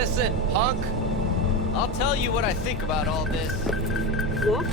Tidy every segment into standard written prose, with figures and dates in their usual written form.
Listen, punk. I'll tell you what I think about all this. What?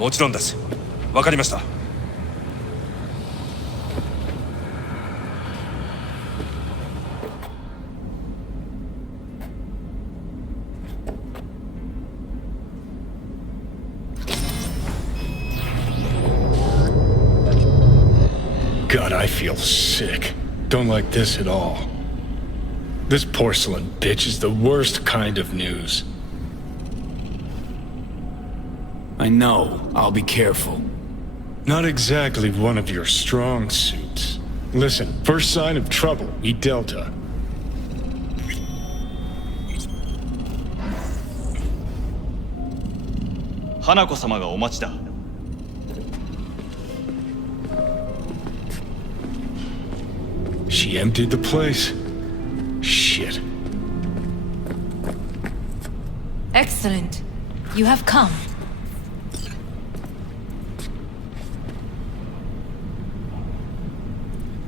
もちろんです。わかりました。God, I feel sick. Don't like this at all. This porcelain bitch is the worst kind of news. I know. I'll be careful. Not exactly one of your strong suits. Listen, first sign of trouble, eat Delta. Hanako-sama ga omachi da. She emptied the place. Shit. Excellent. You have come.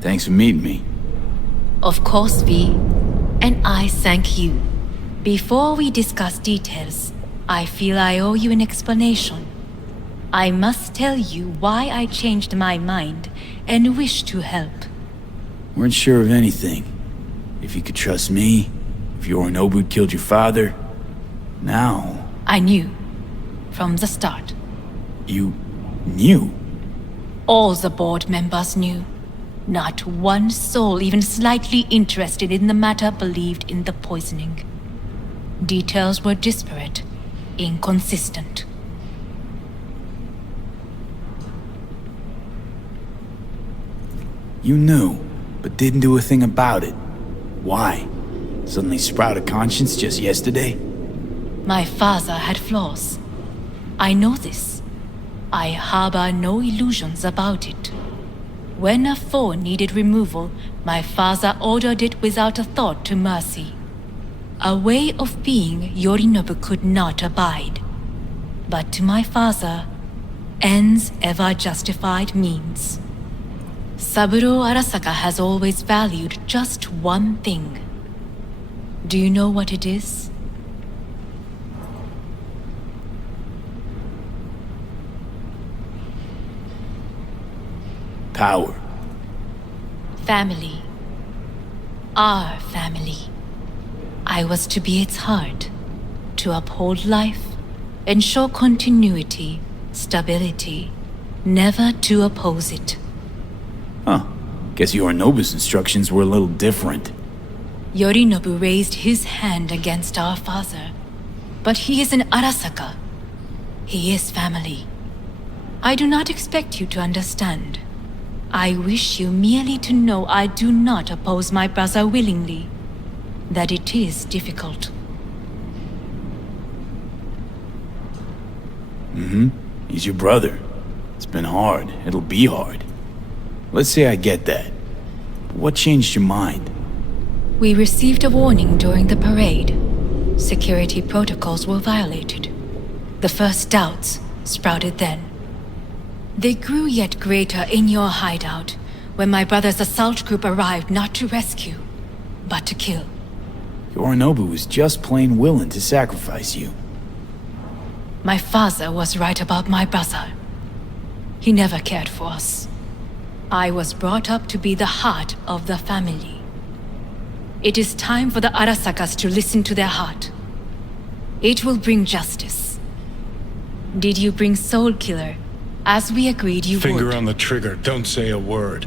Thanks for meeting me. Of course, V. And I thank you. Before we discuss details, I feel I owe you an explanation. I must tell you why I changed my mind and wish to help. Weren't sure of anything. If you could trust me, if Yorinobu killed your father. Now... I knew. From the start. You... knew? All the board members knew. Not one soul even slightly interested in the matter believed in the poisoning. Details were disparate, inconsistent. You knew, but didn't do a thing about it. Why? Suddenly sprout a conscience just yesterday? My father had flaws. I know this. I harbor no illusions about it. When a foe needed removal, my father ordered it without a thought to mercy. A way of being Yorinobu could not abide. But to my father, ends ever justified means. Saburo Arasaka has always valued just one thing. Do you know what it is? Power. Family. Our family. I was to be its heart, to uphold life, ensure continuity, stability, never to oppose it. Huh. Guess Yorinobu's instructions were a little different. Yorinobu raised his hand against our father, but he is an Arasaka. He is family. I do not expect you to understand. I wish you merely to know I do not oppose my brother willingly, that it is difficult. He's your brother. It's been hard. It'll be hard. Let's say I get that. What changed your mind? We received a warning during the parade. Security protocols were violated. The first doubts sprouted then. They grew yet greater in your hideout when my brother's assault group arrived not to rescue, but to kill. Yorinobu was just plain willing to sacrifice you. My father was right about my brother. He never cared for us. I was brought up to be the heart of the family. It is time for the Arasakas to listen to their heart. It will bring justice. Did you bring Soul Killer, as we agreed you would? Finger on the trigger, don't say a word.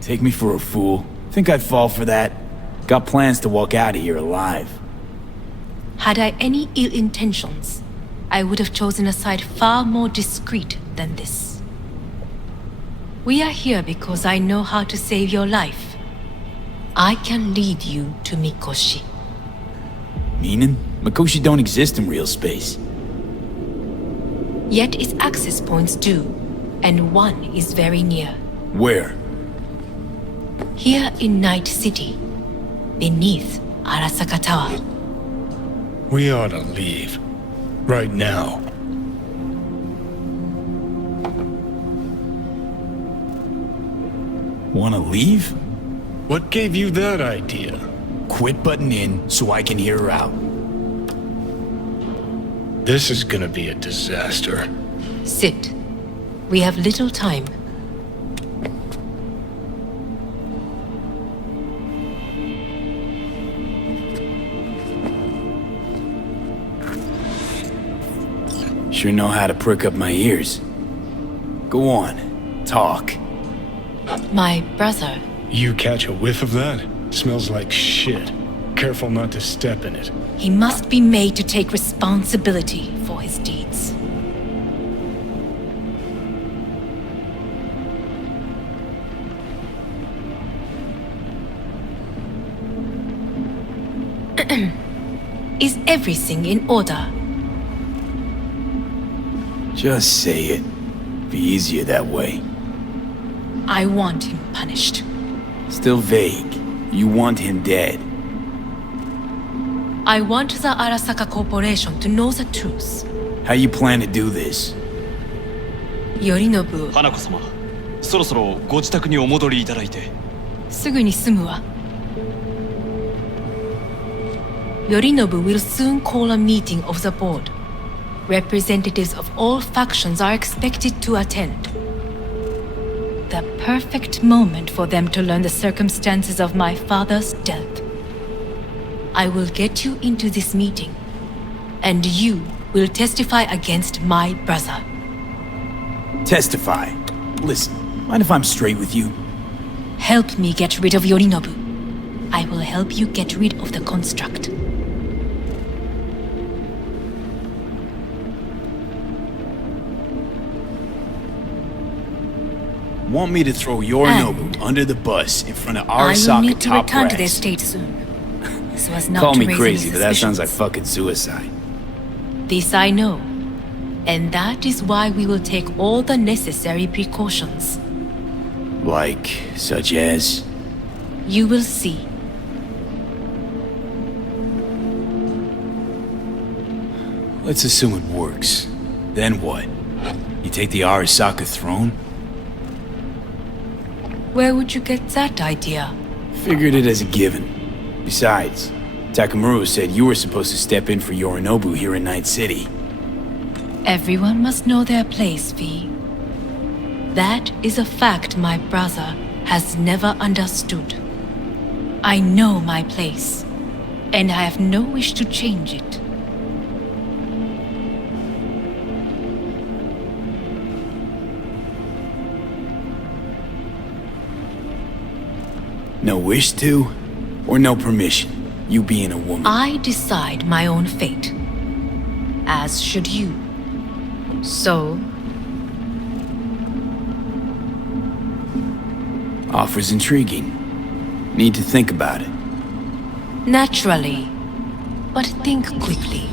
Take me for a fool. Think I'd fall for that? Got plans to walk out of here alive. Had I any ill intentions, I would have chosen a side far more discreet than this. We are here because I know how to save your life. I can lead you to Mikoshi. Meaning? Mikoshi don't exist in real space. Yet its access points do, and one is very near. Where? Here in Night City, beneath Arasaka Tower. We ought to leave. Right now. Wanna leave? What gave you that idea? Quit butting in so I can hear her out. This is gonna be a disaster. Sit. We have little time. Sure know how to prick up my ears. Go on, talk. My brother. You catch a whiff of that? Smells like shit. Careful not to step in it. He must be made to take responsibility for his deeds. Is everything in order? Just say it. Be easier that way. I want him punished. Still vague. You want him dead. I want the Arasaka Corporation to know the truth. How you plan to do this? Yorinobu, 花子様そろそろご自宅にお戻りいただいて。すぐに済むわ。Yorinobu will soon call a meeting of the board. Representatives of all factions are expected to attend. The perfect moment for them to learn the circumstances of my father's death. I will get you into this meeting, and you will testify against my brother. Testify. Listen, mind if I'm straight with you? Help me get rid of Yorinobu. I will help you get rid of the construct. Want me to throw Yorinobu under the bus in front of Arasaka I will need to top return to their brass? state soon. So as not Call to me raise crazy, any but that sounds like suspicions. fucking suicide. This I know. And that is why we will take all the necessary precautions. Like, such as? You will see. Let's assume it works. Then what? You take the Arasaka throne? Where would you get that idea? Figured it as a given. Besides, Takamura said you were supposed to step in for Yorinobu here in Night City. Everyone must know their place, V. That is a fact my brother has never understood. I know my place, and I have no wish to change it. No wish to, or no permission, you being a woman? I decide my own fate, as should you. So, Offer's intriguing. Need to think about it. naturally, but think quickly.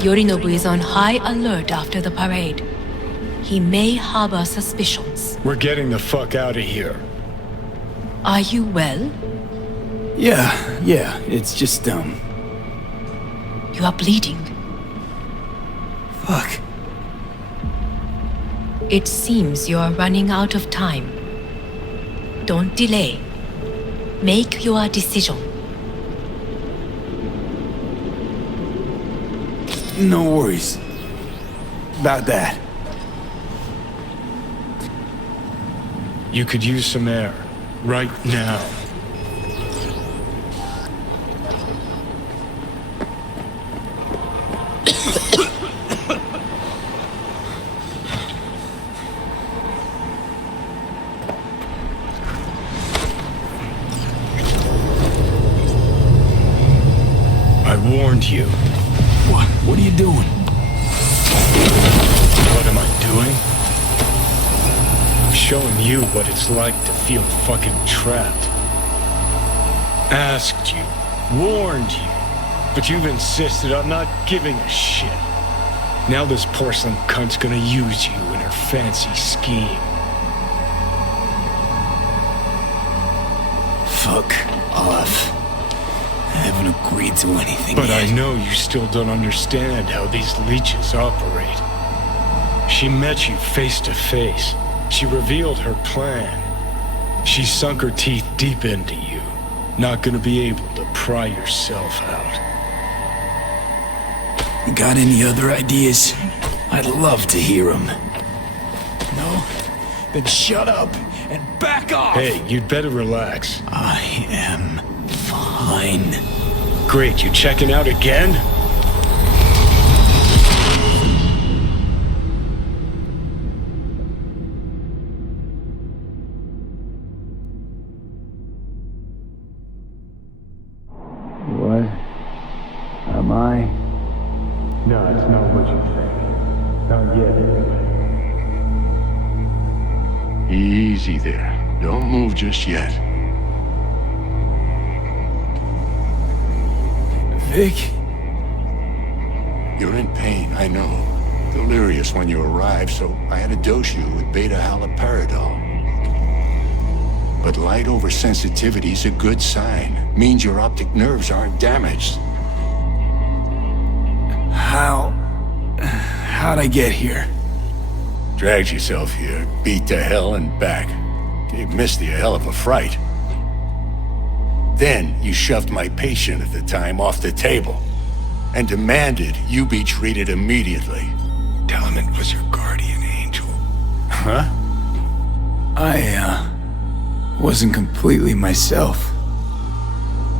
Yorinobu is on high alert after the parade. He may harbor suspicions. We're getting the fuck out of here. Are you well? Yeah, it's just, You are bleeding. fuck. It seems you are running out of time. Don't delay. Make your decision. No worries. About that. You could use some air. Right now. I warned you. What are you doing? What am I doing? I'm showing you what it's like to feel fucking trapped. Asked you, warned you, but you've insisted on not giving a shit. Now this porcelain cunt's gonna use you in her fancy scheme. Fuck off. I haven't agreed to anything But yet. I know you still don't understand how these leeches operate. She met you face to face. She revealed her plan. She sunk her teeth deep into you. Not gonna be able to pry yourself out. Got any other ideas? I'd love to hear them. No? Then shut up and back off! Hey, you'd better relax. I am fine. Great, you checking out again? What? Am I? No, it's not what you think. Not yet, anyway. Easy there. Don't move just yet. Vic? You're in pain, I know. Delirious when you arrived, so I had to dose you with beta-haloperidol. But light oversensitivity is a good sign. Means your optic nerves aren't damaged. How'd I get here? Dragged yourself here, beat to hell and back. Gave Misty a hell of a fright. Then you shoved my patient at the time off the table and demanded you be treated immediately. Tell him it was your guardian angel. Huh? I, wasn't completely myself.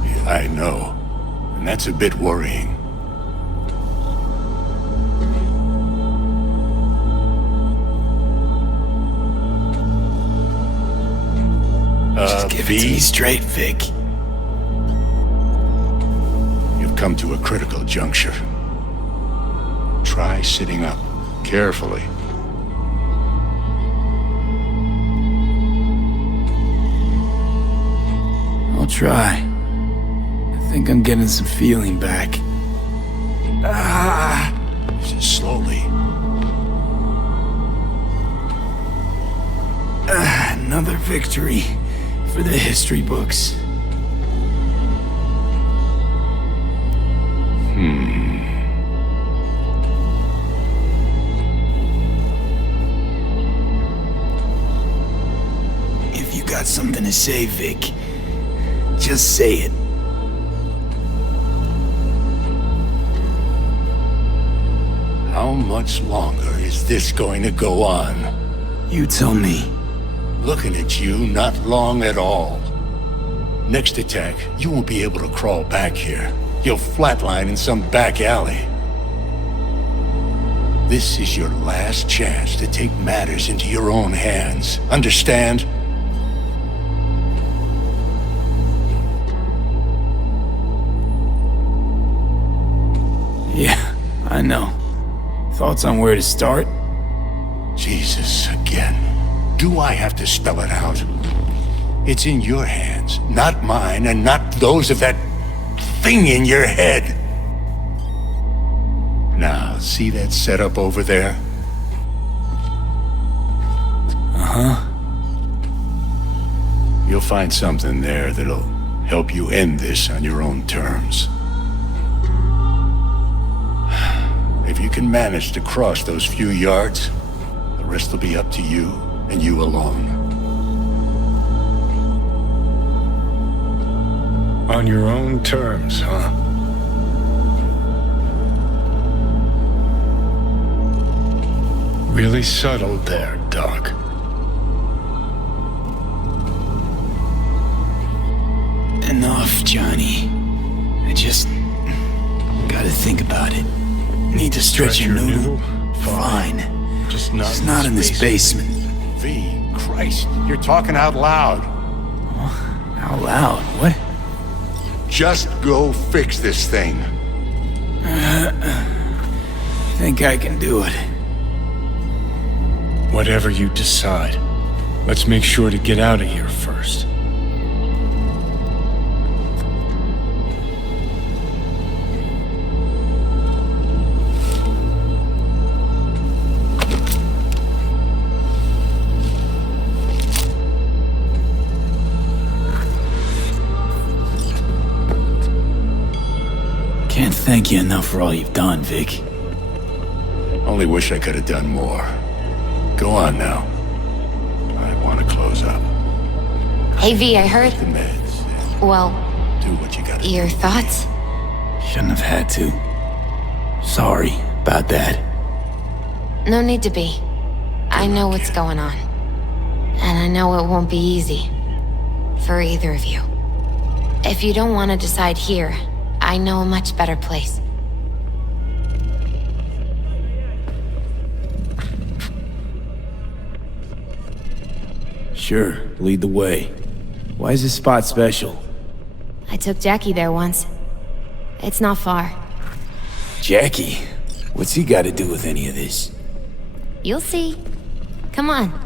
Yeah, I know. And that's a bit worrying. Just give it to me straight, Vic. You've come to a critical juncture. Try sitting up, carefully. I'll try. I think I'm getting some feeling back. Just slowly. Another victory For the history books. If you got something to say, Vic, just say it. How much longer is this going to go on? You tell me. Looking at you, not long at all. Next attack, you won't be able to crawl back here. You'll flatline in some back alley. This is your last chance to take matters into your own hands. Understand? Yeah, I know. Thoughts on where to start? Jesus, again. Do I have to spell it out? It's in your hands, not mine, and not those of that thing in your head. Now, see that setup over there? Uh-huh. You'll find something there that'll help you end this on your own terms. If you can manage to cross those few yards, the rest will be up to you and you alone. On your own terms, huh? Really subtle there, Doc. Enough, Johnny. I just gotta think about it. Need to stretch your noodle? Fine. Just not in this basement. V, Christ, you're talking out loud. Out loud? What? Just go fix this thing. Think I can do it. Whatever you decide. Let's make sure to get out of here first. Can't thank you enough for all you've done, Vic. Only wish I could have done more. Go on now. I want to close up. Hey V, I heard. The meds. Well, Do what you gotta do. your thoughts? Shouldn't have had to. Sorry about that. No need to be. I know what's going on. And I know it won't be easy. For either of you. If you don't want to decide here, I know a much better place. Sure, lead the way. Why is this spot special? I took Jackie there once. It's not far. Jackie? What's he got to do with any of this? You'll see. Come on.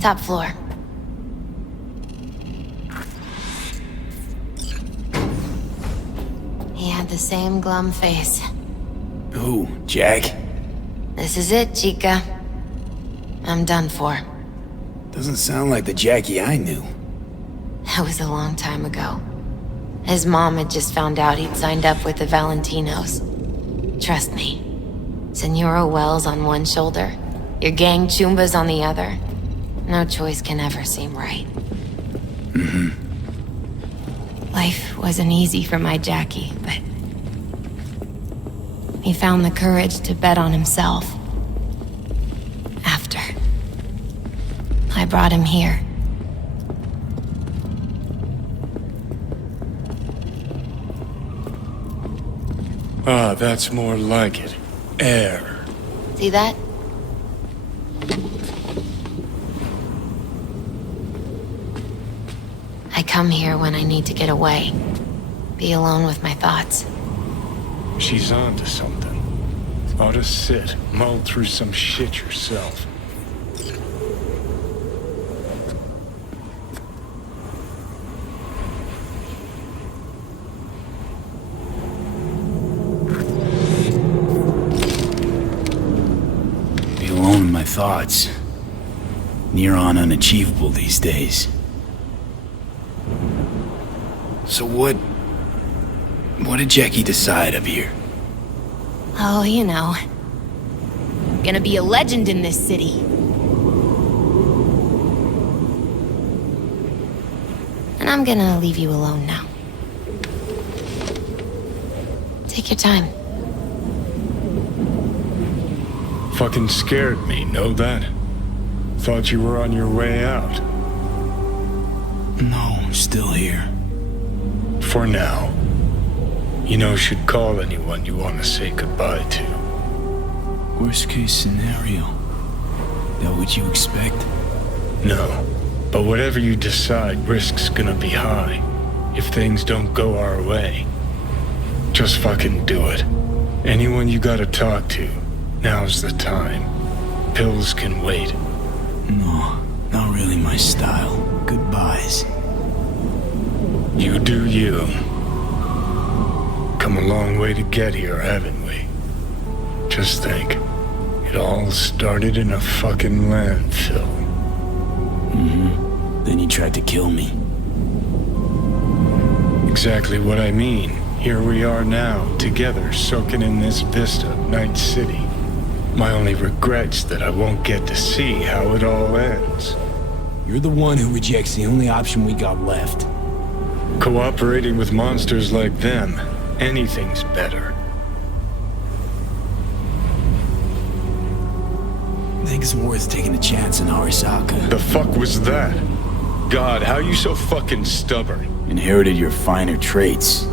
Top floor. He had the same glum face. Who, Jack? This is it, Chica. I'm done for. Doesn't sound like the Jackie I knew. That was a long time ago. His mom had just found out he'd signed up with the Valentinos. Trust me. Senora Wells on one shoulder, your gang Chumbas on the other. No choice can ever seem right. Life wasn't easy for my Jackie, but he found the courage to bet on himself. After I brought him here. Ah, that's more like it. Air. See that? I come here when I need to get away. Be alone with my thoughts. She's on to something. Ought to sit, mull through some shit yourself. Be alone in my thoughts. Near on unachievable these days. So what did Jackie decide up here? Oh, you know. Gonna be a legend in this city. And I'm gonna leave you alone now. Take your time. Fucking scared me, know that? Thought you were on your way out. No, I'm still here. For now. You know, should call anyone you want to say goodbye to. Worst case scenario. That what you expect? No. But whatever you decide, risk's gonna be high. If things don't go our way. Just fucking do it. Anyone you gotta talk to, now's the time. Pills can wait. No, not really my style. Goodbyes. You do you. Come a long way to get here, haven't we? Just think. It all started in a fucking landfill. Mm-hmm. Then you tried to kill me. Exactly what I mean. Here we are now, together, soaking in this vista of Night City. My only regret's that I won't get to see how it all ends. You're the one who rejects the only option we got left. Cooperating with monsters like them, anything's better. Think it's worth taking a chance in Arasaka. The fuck was that? God, how you so fucking stubborn? Inherited your finer traits.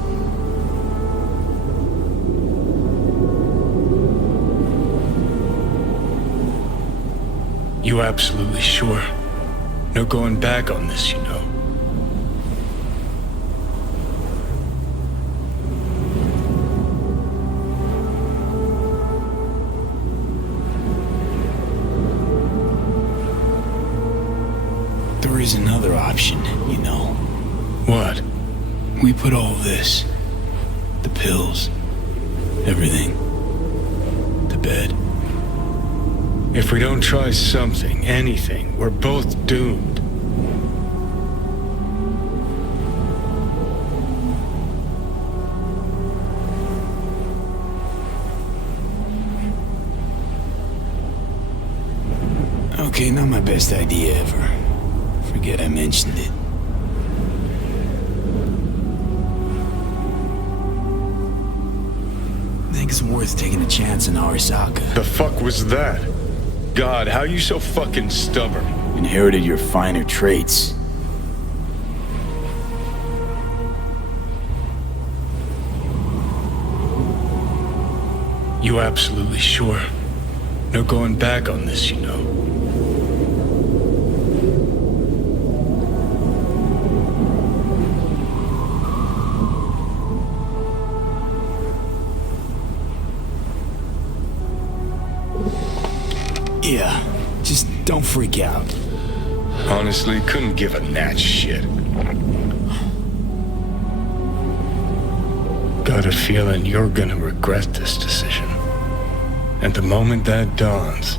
You absolutely sure? No going back on this, you know. There is another option, you know. What? We put all this, the pills, everything, to bed. If we don't try something, anything, we're both doomed. Okay, not my best idea ever. Forget I mentioned it. Think it's worth taking a chance in Arasaka. The fuck was that? God, how you so fucking stubborn? Inherited your finer traits. You absolutely sure? No going back on this, you know. Yeah, just don't freak out. Honestly, couldn't give a gnat's shit. Got a feeling you're gonna regret this decision. And the moment that dawns,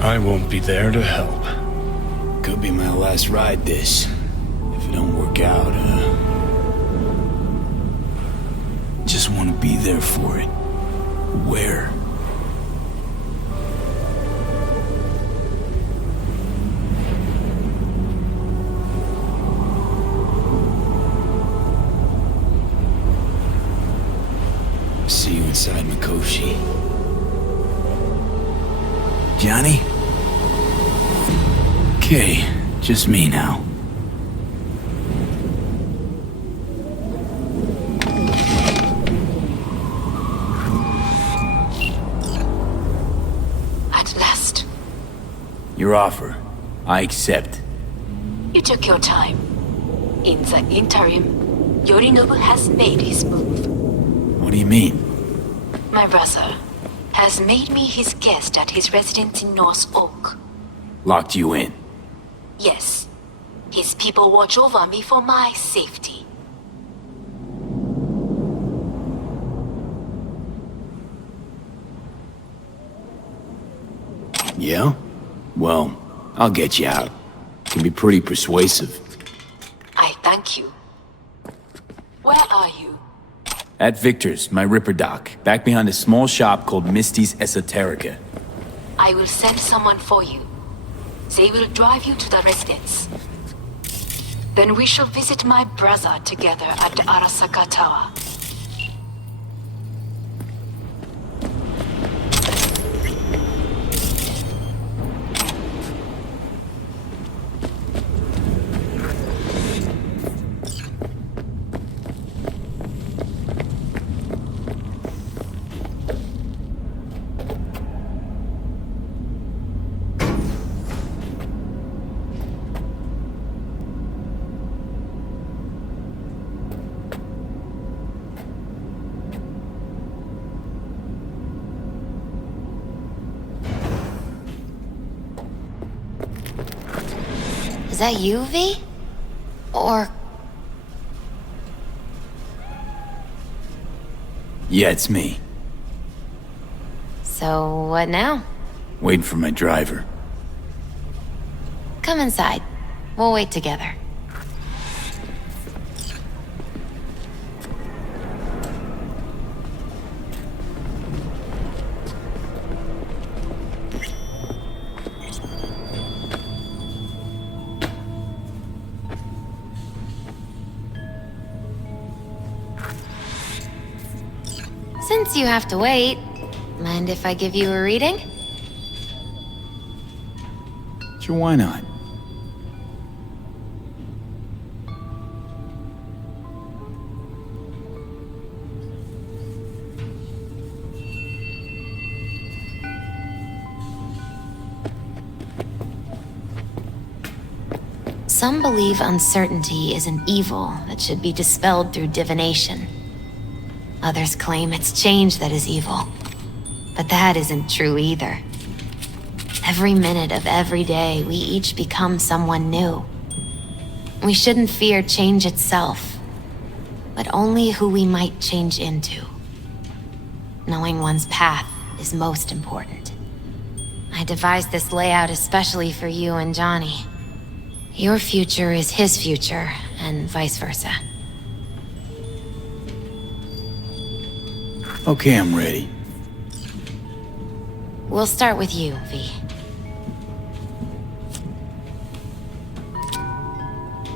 I won't be there to help. Could be my last ride this. If it don't work out, just want to be there for it. Where? See you inside Mikoshi. Johnny? Okay, just me now. At last. Your offer. I accept. You took your time. In the interim, Yorinobu has made his move. What do you mean? My brother has made me his guest at his residence in North Oak. Locked you in. Yes. His people watch over me for my safety. Yeah? Well, I'll get you out. Can be pretty persuasive. I thank you. Where are you? At Victor's, my Ripper dock, back behind a small shop called Misty's Esoterica. I will send someone for you. They will drive you to the residence. Then we shall visit my brother together at the Arasaka Tower. Is that you, V? Or... Yeah, it's me. So, what now? Waiting for my driver. Come inside. We'll wait together. Since you have to wait, mind if I give you a reading? Sure, why not? Some believe uncertainty is an evil that should be dispelled through divination. Others claim it's change that is evil. But that isn't true either. Every minute of every day, we each become someone new. We shouldn't fear change itself, but only who we might change into. Knowing one's path is most important. I devised this layout especially for you and Johnny. Your future is his future, and vice versa. Okay, I'm ready. We'll start with you, V.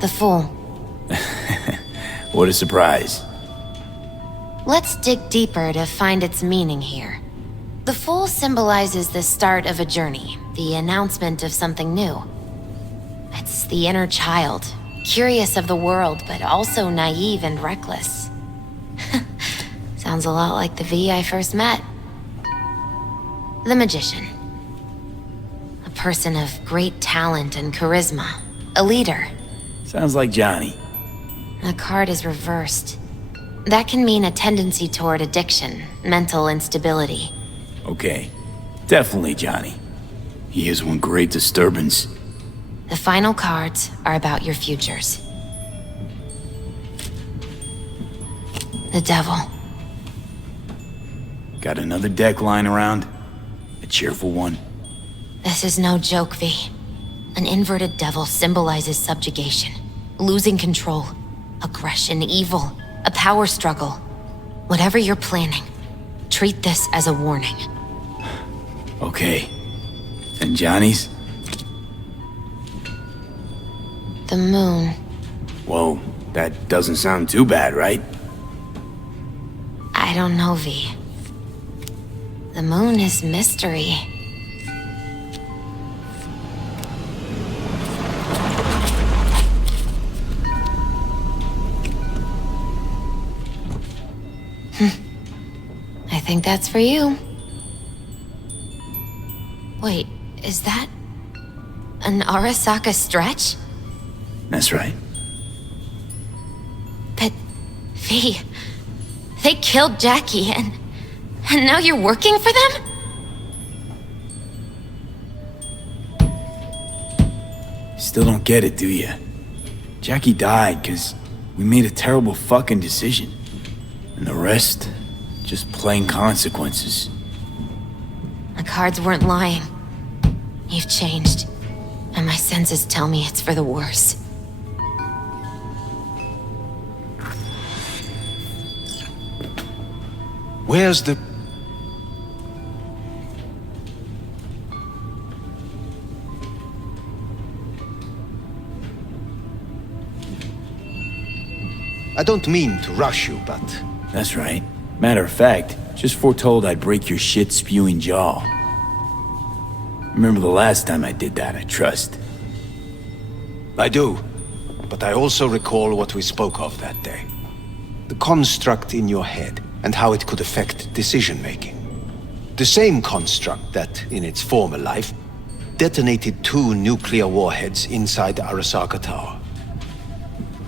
The Fool. What a surprise. Let's dig deeper to find its meaning here. The Fool symbolizes the start of a journey, the announcement of something new. It's the inner child, curious of the world, but also naive and reckless. Sounds a lot like the V I first met. The Magician. A person of great talent and charisma. A leader. Sounds like Johnny. The card is reversed. That can mean a tendency toward addiction, mental instability. Okay, definitely Johnny. He is one great disturbance. The final cards are about your futures. The Devil. Got another deck lying around? A cheerful one? This is no joke, V. An inverted devil symbolizes subjugation, losing control, aggression, evil, a power struggle. Whatever you're planning, treat this as a warning. Okay. And Johnny's? The Moon. Whoa, that doesn't sound too bad, right? I don't know, V. The Moon is mystery. I think that's for you. Wait, is that an Arasaka stretch? That's right. But, V, they killed Jackie and now you're working for them? Still don't get it, do ya? Jackie died because we made a terrible fucking decision. And the rest, just plain consequences. The cards weren't lying. You've changed. And my senses tell me it's for the worse. Where's the... I don't mean to rush you, but... That's right. Matter of fact, just foretold I'd break your shit-spewing jaw. Remember the last time I did that, I trust. I do. But I also recall what we spoke of that day. The construct in your head, and how it could affect decision-making. The same construct that, in its former life, detonated 2 nuclear warheads inside Arasaka Tower.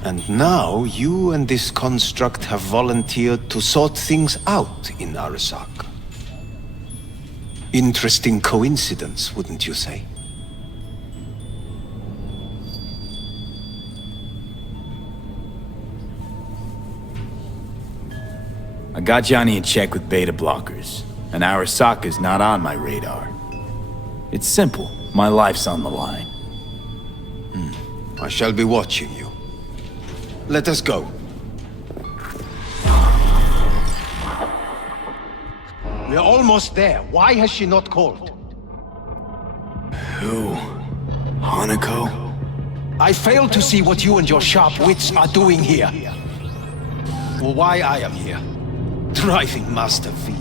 And now, you and this construct have volunteered to sort things out in Arasaka. Interesting coincidence, wouldn't you say? I got Johnny in check with beta blockers, and Arasaka's not on my radar. It's simple. My life's on the line. I shall be watching you. Let us go. We're almost there. Why has she not called? Who? Hanako? I fail to see what you and your sharp wits are doing here. Or why I am here. Driving Master V.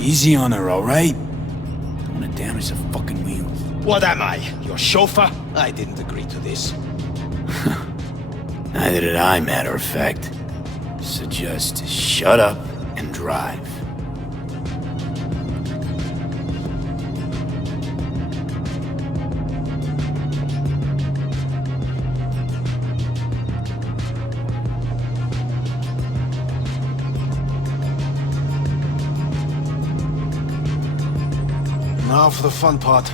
Easy on her, alright? Don't wanna damage the fucking wheels. What am I? Your chauffeur? I didn't agree to this. Neither did I, matter of fact. So just shut up and drive. Now for the fun part.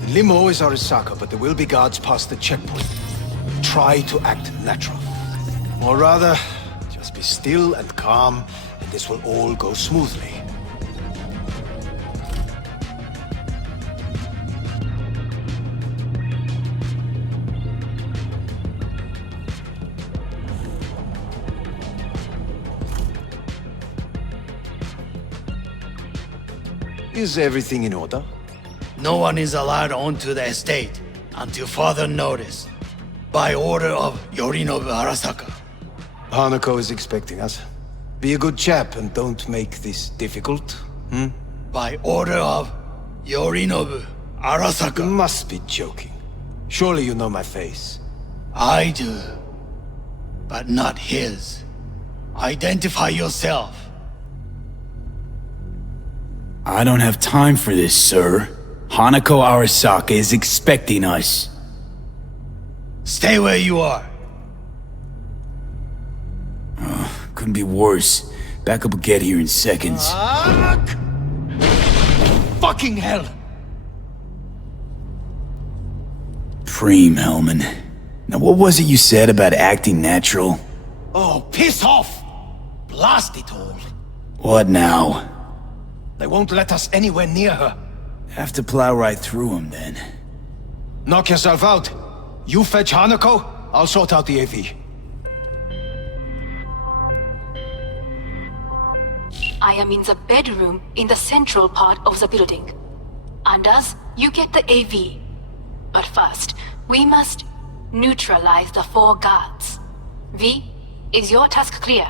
The limo is Arasaka, but there will be guards past the checkpoint. Try to act natural. Or rather, just be still and calm, and this will all go smoothly. Is everything in order? No one is allowed onto the estate until further notice. By order of Yorinobu Arasaka. Hanako is expecting us. Be a good chap and don't make this difficult, By order of Yorinobu Arasaka. You must be joking. Surely you know my face. I do. But not his. Identify yourself. I don't have time for this, sir. Hanako Arasaka is expecting us. Stay where you are. Couldn't be worse. Backup will get here in seconds. Fucking hell! Preem, Hellman. Now what was it you said about acting natural? Oh, piss off! Blast it all. What now? They won't let us anywhere near her. Have to plow right through him, then. Knock yourself out. You fetch Hanako, I'll sort out the AV. I am in the bedroom in the central part of the building. Anders, you get the AV. But first, we must neutralize the 4 guards. V, is your task clear?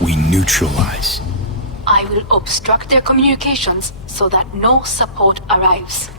We neutralize. I will obstruct their communications so that no support arrives.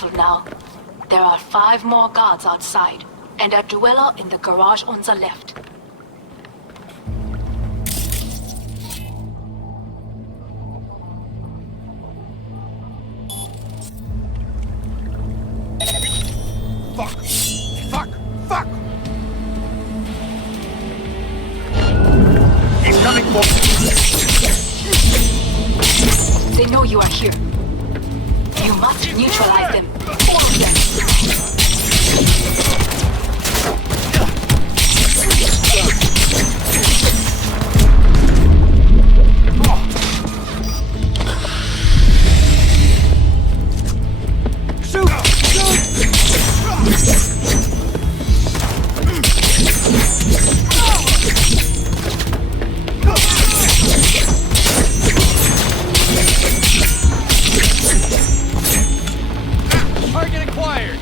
careful now. There are 5 more guards outside, and a dweller in the garage on the left. Fuck! He's coming for... They know you are here. You must neutralize them. All of them. Target acquired.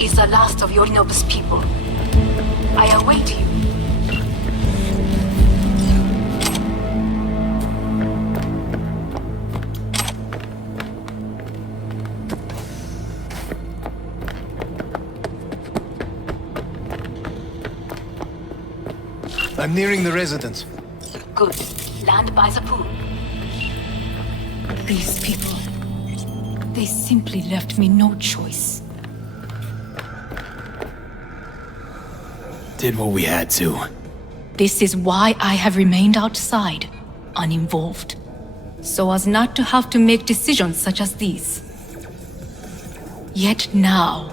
is the last of Yorinobu's people. I await you. I'm nearing the residence. Good. Land by the pool. These people... they simply left me no choice. Did what we had to. This is why I have remained outside, uninvolved. so as not to have to make decisions such as these. Yet now,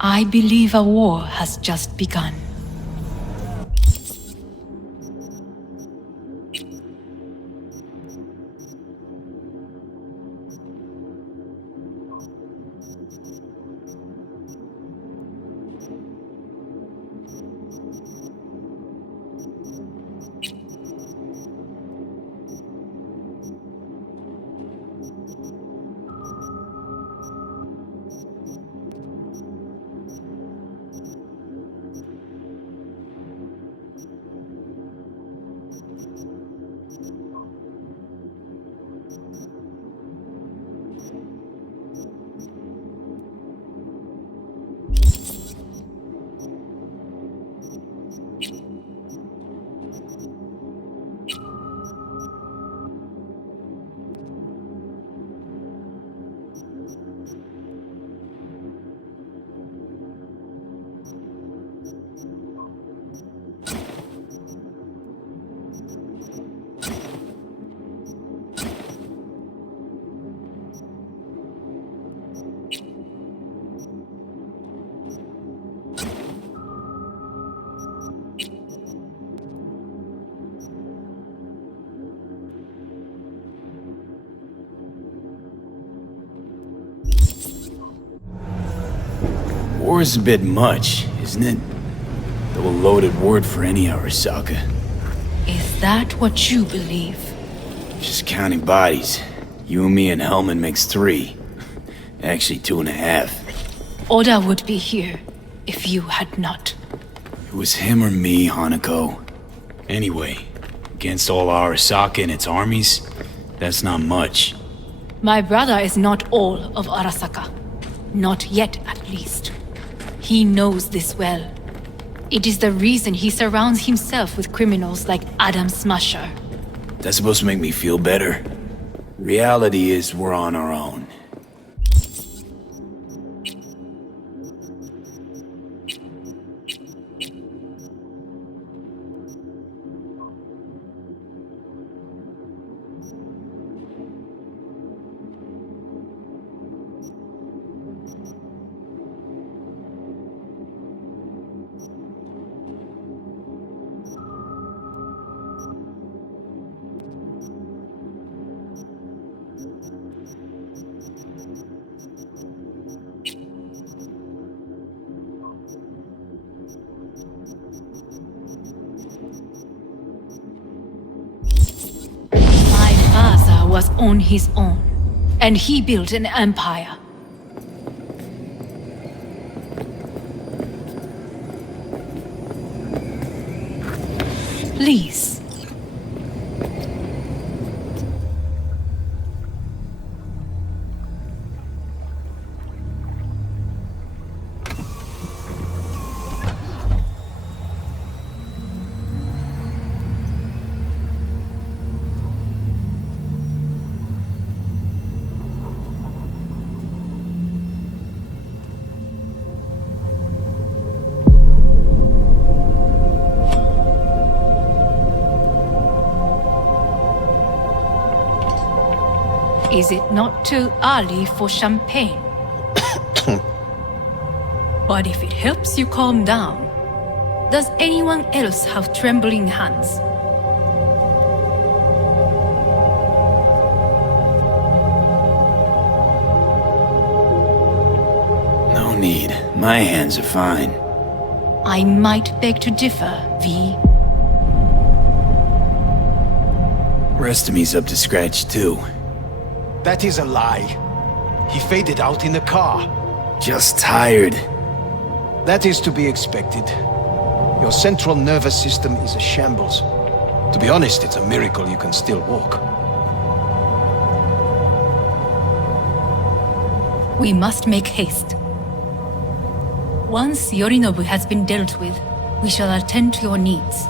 I believe a war has just begun. War's a bit much, isn't it? Though a loaded word for any Arasaka. Is that what you believe? Just counting bodies. You and me and Hellman makes 3. Actually 2.5. Oda would be here if you had not. It was him or me, Hanako. Anyway, against all Arasaka and its armies, that's not much. My brother is not all of Arasaka. Not yet, at least. He knows this well. It is the reason he surrounds himself with criminals like Adam Smasher. That's supposed to make me feel better? Reality is we're on our own. Was on his own, and he built an empire. Please. Is it not too early for champagne? But if it helps you calm down, does anyone else have trembling hands? No need. My hands are fine. I might beg to differ, V. Rest of me's up to scratch too. That is a lie. He faded out in the car. Just tired. That is to be expected. Your central nervous system is a shambles. To be honest, it's a miracle you can still walk. We must make haste. Once Yorinobu has been dealt with, we shall attend to your needs.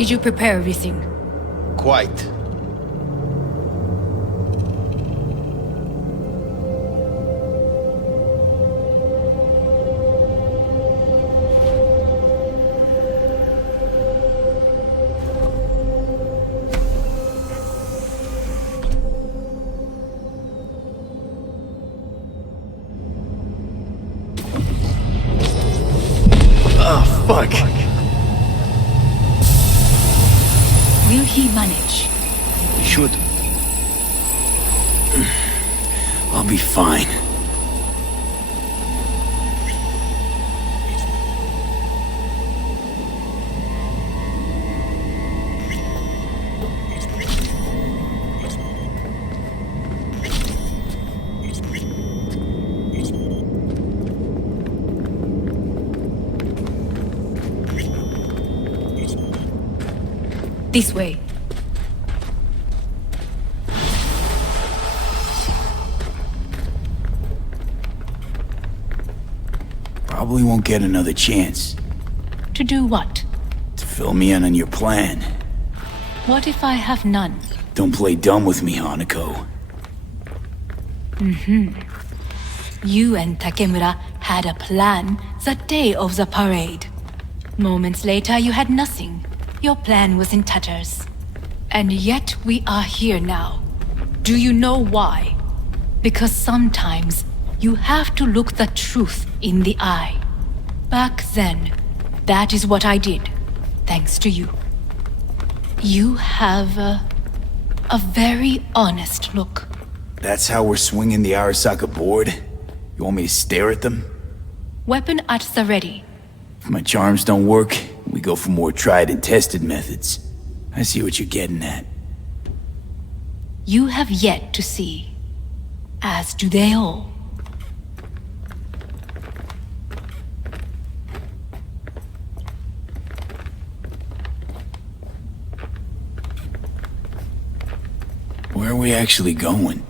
Did you prepare everything? Quite. Fuck. Will he manage? He should. I'll be fine. This way. Probably won't get another chance. To do what? To fill me in on your plan. What if I have none? Don't play dumb with me, Hanako. You and Takemura had a plan the day of the parade. Moments later, you had nothing. Your plan was in tatters. And yet we are here now. Do you know why? Because sometimes you have to look the truth in the eye. Back then, that is what I did, thanks to you. You have a very honest look. That's how we're swinging the Arasaka board? You want me to stare at them? Weapon at the ready. If my charms don't work, we go for more tried and tested methods. I see what you're getting at. You have yet to see, as do they all. Where are we actually going?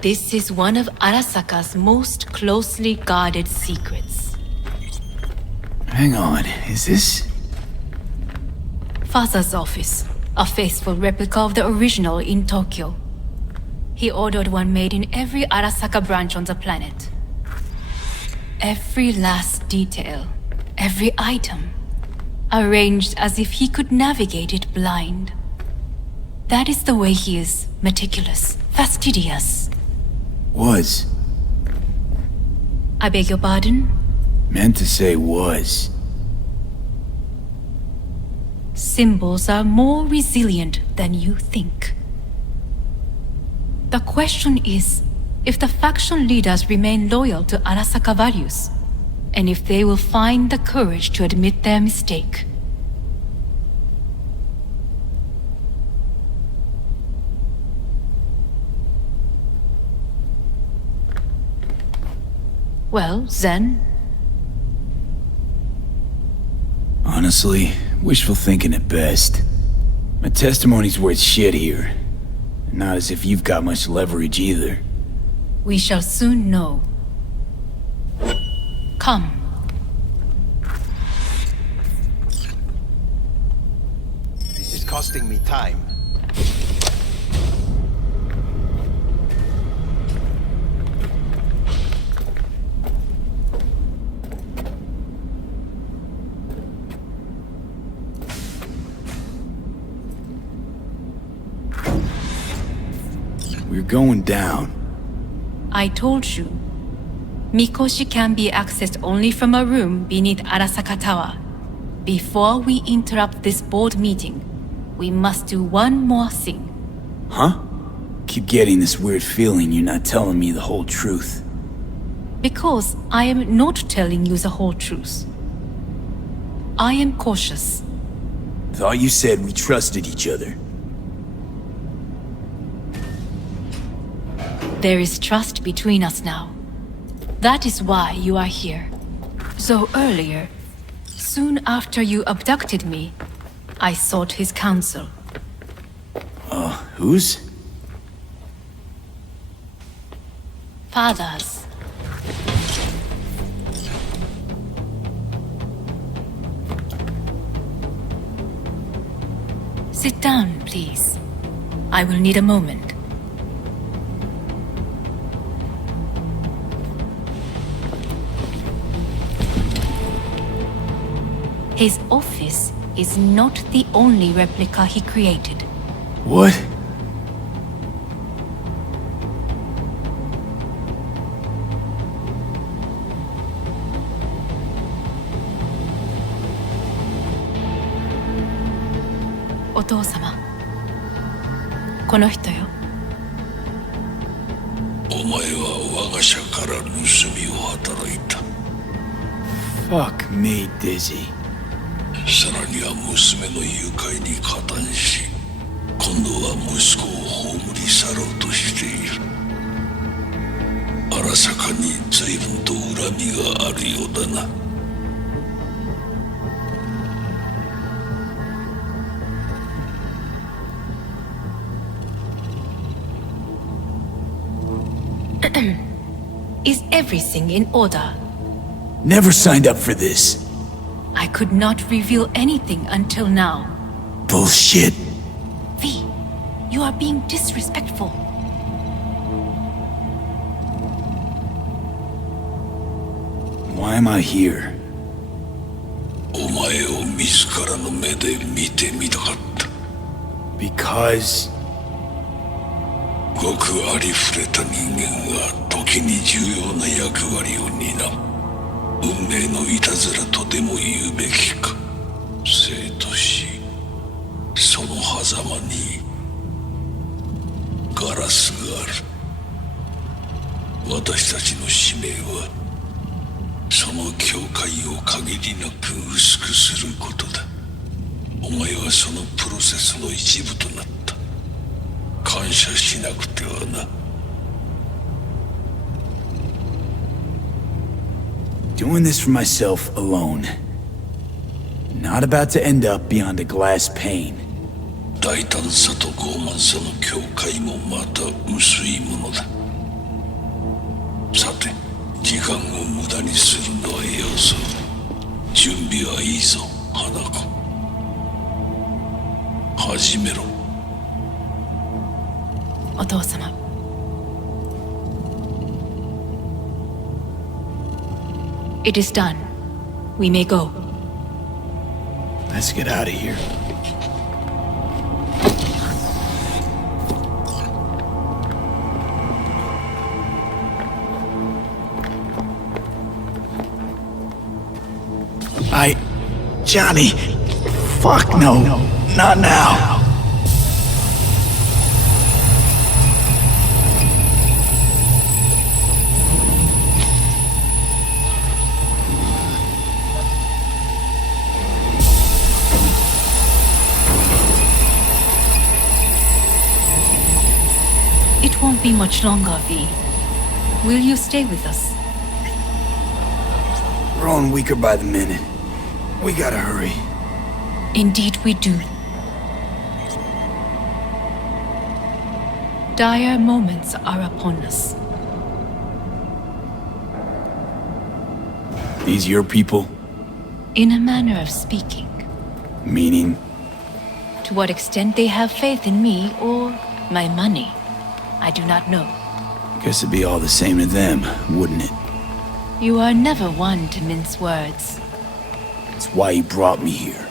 This is one of Arasaka's most closely guarded secrets. Hang on, is this... Father's office, a faithful replica of the original in Tokyo. He ordered one made in every Arasaka branch on the planet. Every last detail, every item, arranged as if he could navigate it blind. That is the way he is, meticulous, fastidious. Was. I beg your pardon? Meant to say was. Symbols are more resilient than you think. The question is, if the faction leaders remain loyal to Arasaka values, and if they will find the courage to admit their mistake. Well, then... Honestly, wishful thinking at best. My testimony's worth shit here. Not as if you've got much leverage either. We shall soon know. Come. This is costing me time. We're going down. I told you. Mikoshi can be accessed only from a room beneath Arasaka Tower. Before we interrupt this board meeting, we must do one more thing. Huh? Keep getting this weird feeling you're not telling me the whole truth. Because I am not telling you the whole truth. I am cautious. Thought you said we trusted each other. There is trust between us now. That is why you are here. So earlier, soon after you abducted me, I sought his counsel. Whose? Father's. Sit down, please. I will need a moment. His office is not the only replica he created. What? Otou-sama. この人よ。お前は我が社から盗みを働いた。Fuck me, Dizzy. さらには娘の誘拐に加担し、今度は息子を葬り去ろうとしている。荒坂に随分と恨みがあるようだな。Is everything in order? Never signed up for this. I could not reveal anything until now. Bullshit. V, you are being disrespectful. Why am I here? お前を自らの目で見てみたかった。Because... ごくありふれた人間が時に重要な役割を担う。運命のいたずらとでも言うべきか。生と死、その狭間にガラスがある。私たちの使命はその境界を限りなく薄くすることだ。お前はそのプロセスの一部となった。感謝しなくてはな。Doing this for myself alone. Not about to end up beyond a glass pane. 大胆さと傲慢さの境界もまた薄いものだ。さて、時間を無駄にするのはよそう。準備はいいぞ、花子。始めろ。お父様。It is done. We may go. Let's get out of here. Johnny. Fuck no. Not now. It won't be much longer, V. Will you stay with us? We're on weaker by the minute. We gotta hurry. Indeed we do. Dire moments are upon us. These your people? In a manner of speaking. Meaning? To what extent they have faith in me or my money, I do not know. Guess it'd be all the same to them, wouldn't it? You are never one to mince words. That's why you brought me here.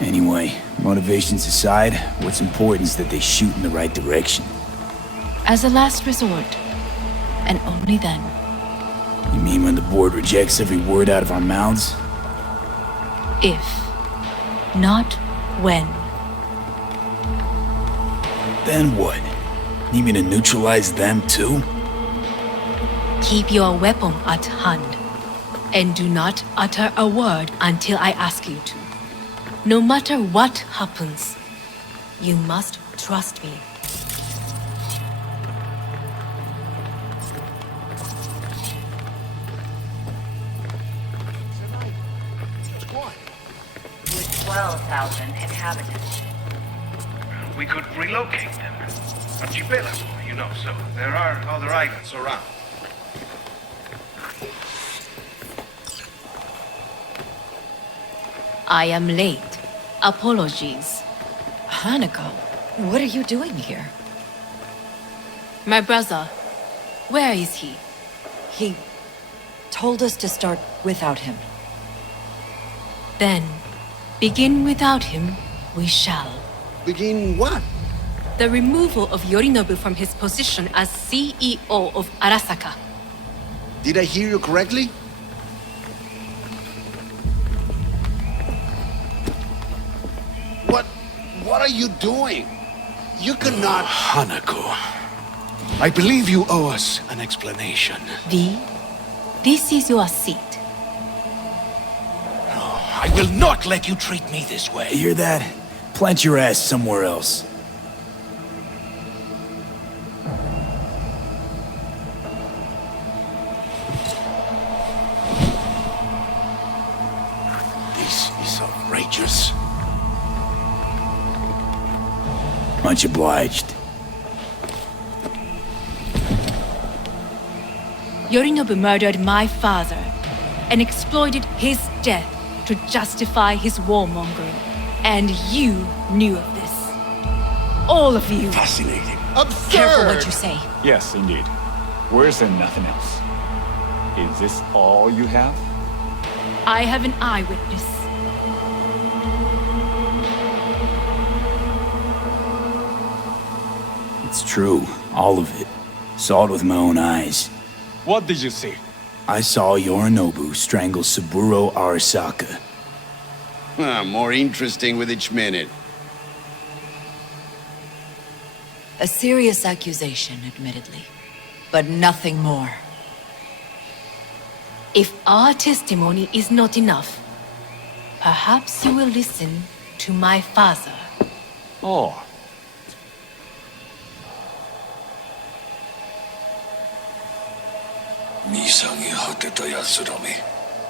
Anyway, motivations aside, what's important is that they shoot in the right direction. As a last resort, and only then. You mean when the board rejects every word out of our mouths? If, not when. Then what? Need me to neutralize them too? Keep your weapon at hand, and do not utter a word until I ask you to. No matter what happens, you must trust me. With 12,000 inhabitants. We could relocate them. Archipelago, you know, so there are other islands around. I am late. Apologies. Hanako, what are you doing here? My brother, where is he? He told us to start without him. Then, begin without him, we shall. Begin what? The removal of Yorinobu from his position as CEO of Arasaka. Did I hear you correctly? What are you doing? You cannot... Hanako, I believe you owe us an explanation. V, this is your seat. I will not let you treat me this way. You hear that? Plant your ass somewhere else. This is outrageous. Much obliged. Yorinobu murdered my father and exploited his death to justify his warmongering. And you knew of this. All of you. Fascinating. Absurd! Careful what you say. Yes, indeed. Where's there nothing else? Is this all you have? I have an eyewitness. It's true, all of it. Saw it with my own eyes. What did you see? I saw Yorinobu strangle Saburo Arasaka. More interesting with each minute. A serious accusation, admittedly, but nothing more. If our testimony is not enough, perhaps you will listen to my father. Oh.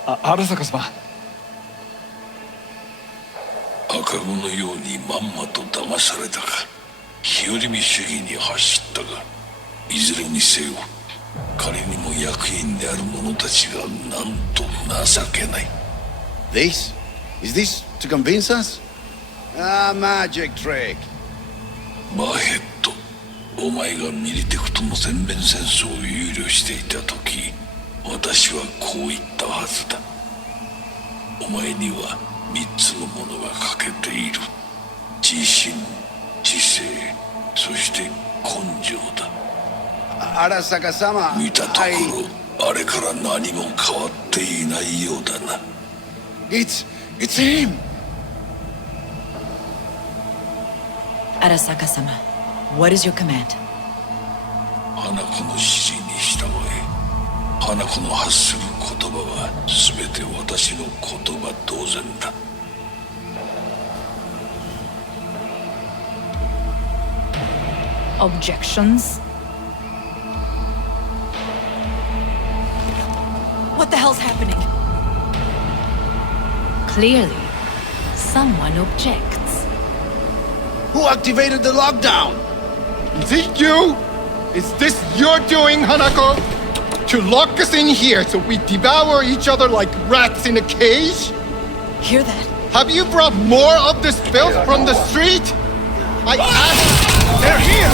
Arasaka様。赤子のようにまんまと騙されたか、日和見主義に走ったが、いずれにせよ、彼にも役員である者たちがなんと情けない。This? Is this to convince us? Magic trick. マーヘッド、お前がミリテクとの全面戦争を憂慮していた時、私はこう言ったはずだ。お前には3つのものが欠けている。自信、知性、そして根性だ。Arasaka様、見たところ、あれから何も変わっていないようだな。It's him! Arasaka-sama, what is your command? 花子の指示に従え。花子の発する言葉は全て私の言葉同然だ。Objections? What the hell's happening? Clearly, someone objects. Who activated the lockdown? Is it you? Is this your doing, Hanako? To lock us in here so we devour each other like rats in a cage? Hear that? Have you brought more of this filth from the street? I asked... They're here!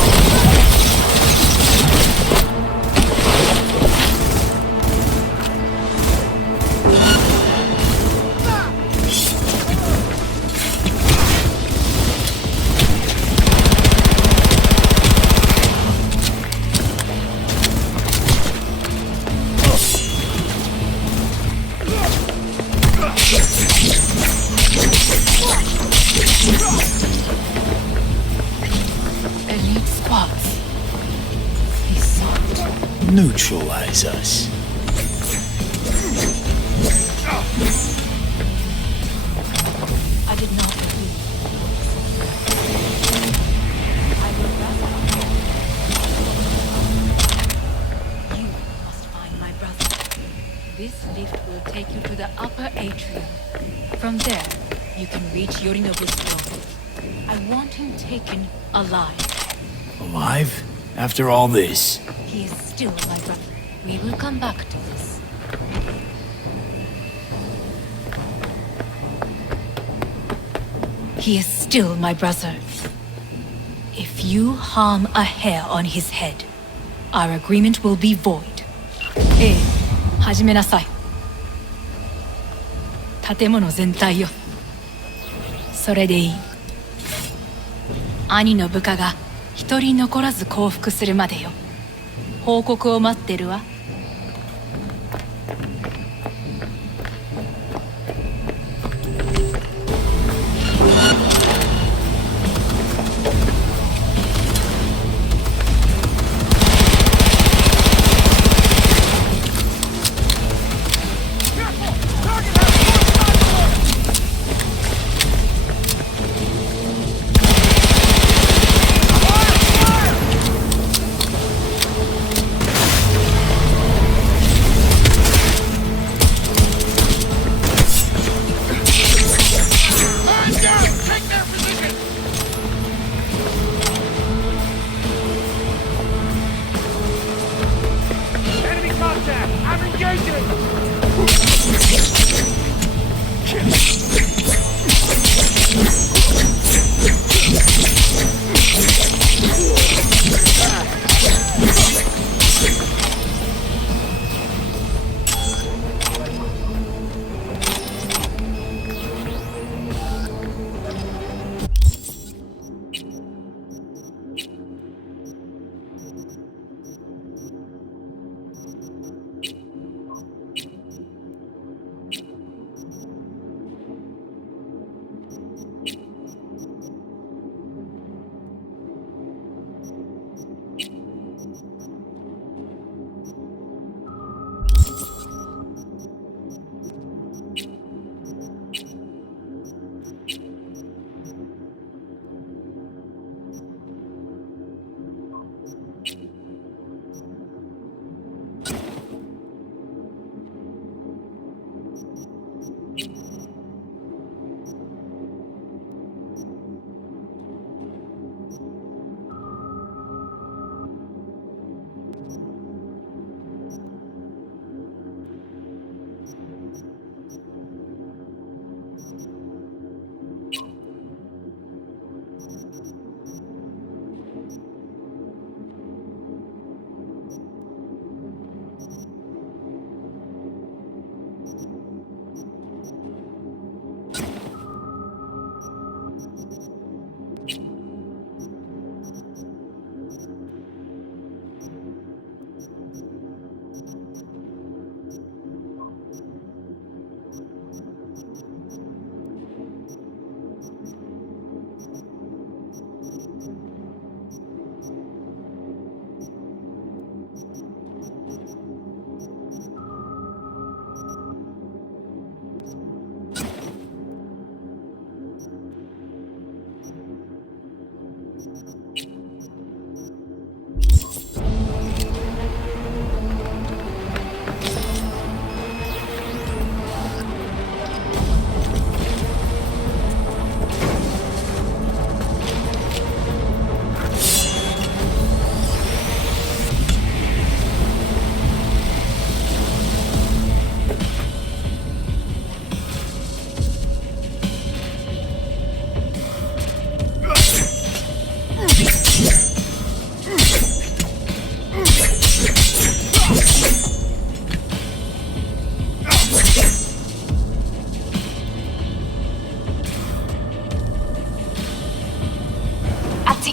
Neutralize us. I did not believe. You must find my brother. This lift will take you to the upper atrium. From there, you can reach Yorinobu's throne. I want him taken alive. Alive? After all this? He is still my brother. We will come back to this. He is still my brother. If you harm a hair on his head, our agreement will be void. 始めなさい。建物全体よ。それでいい。兄の部下が一人残らず降伏するまでよ。報告を待ってるわ。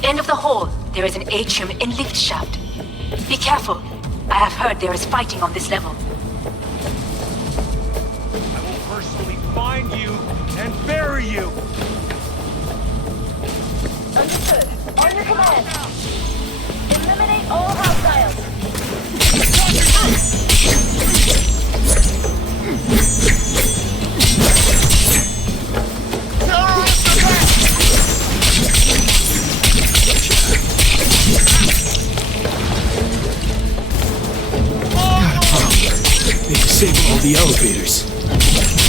End of the hall, there is an atrium and lift shaft. Be careful. I have heard there is fighting on this level. I will personally find you and bury you. Understood. On your command. Eliminate all hostiles. They disabled all the elevators.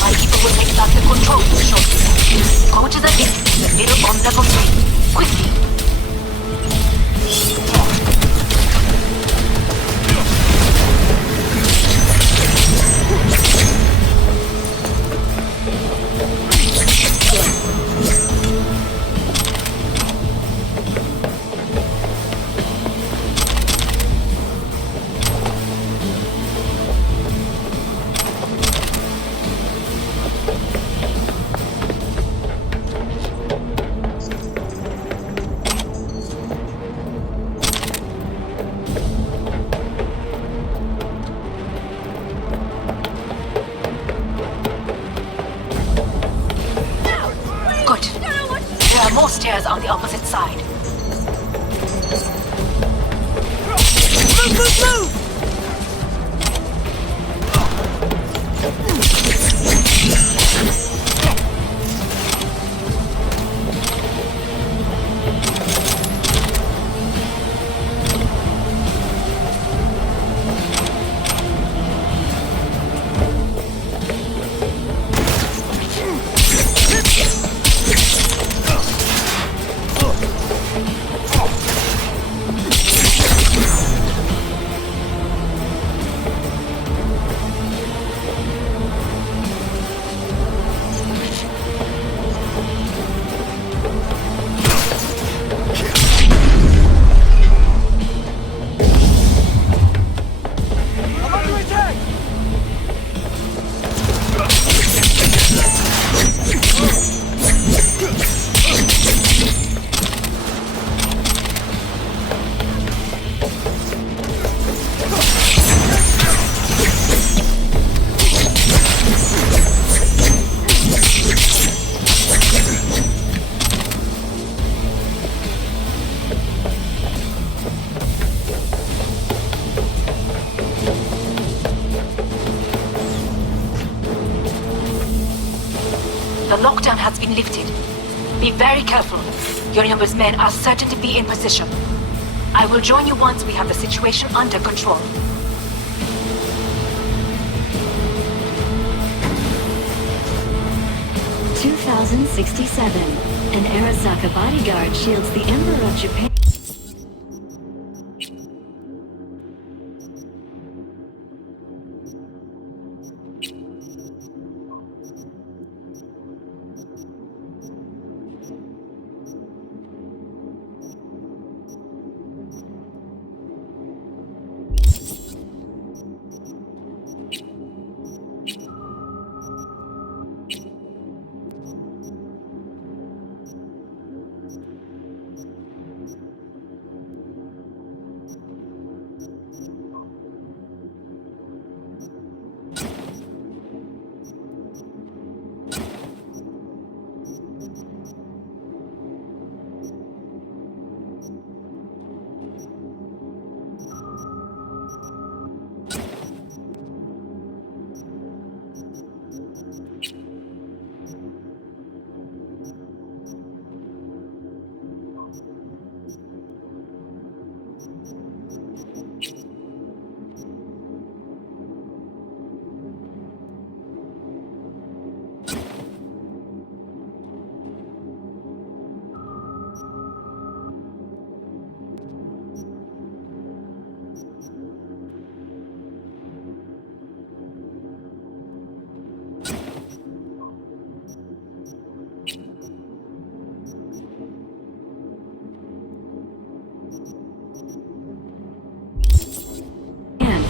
My people will take back the control shortly. Go to the lift in the middle on level 3. Quickly. stairs on the opposite side. Move, move, move! The lockdown has been lifted. Be very careful. Yorinobu's men are certain to be in position. I will join you once we have the situation under control. (2067). An Arasaka bodyguard shields the Emperor of Japan.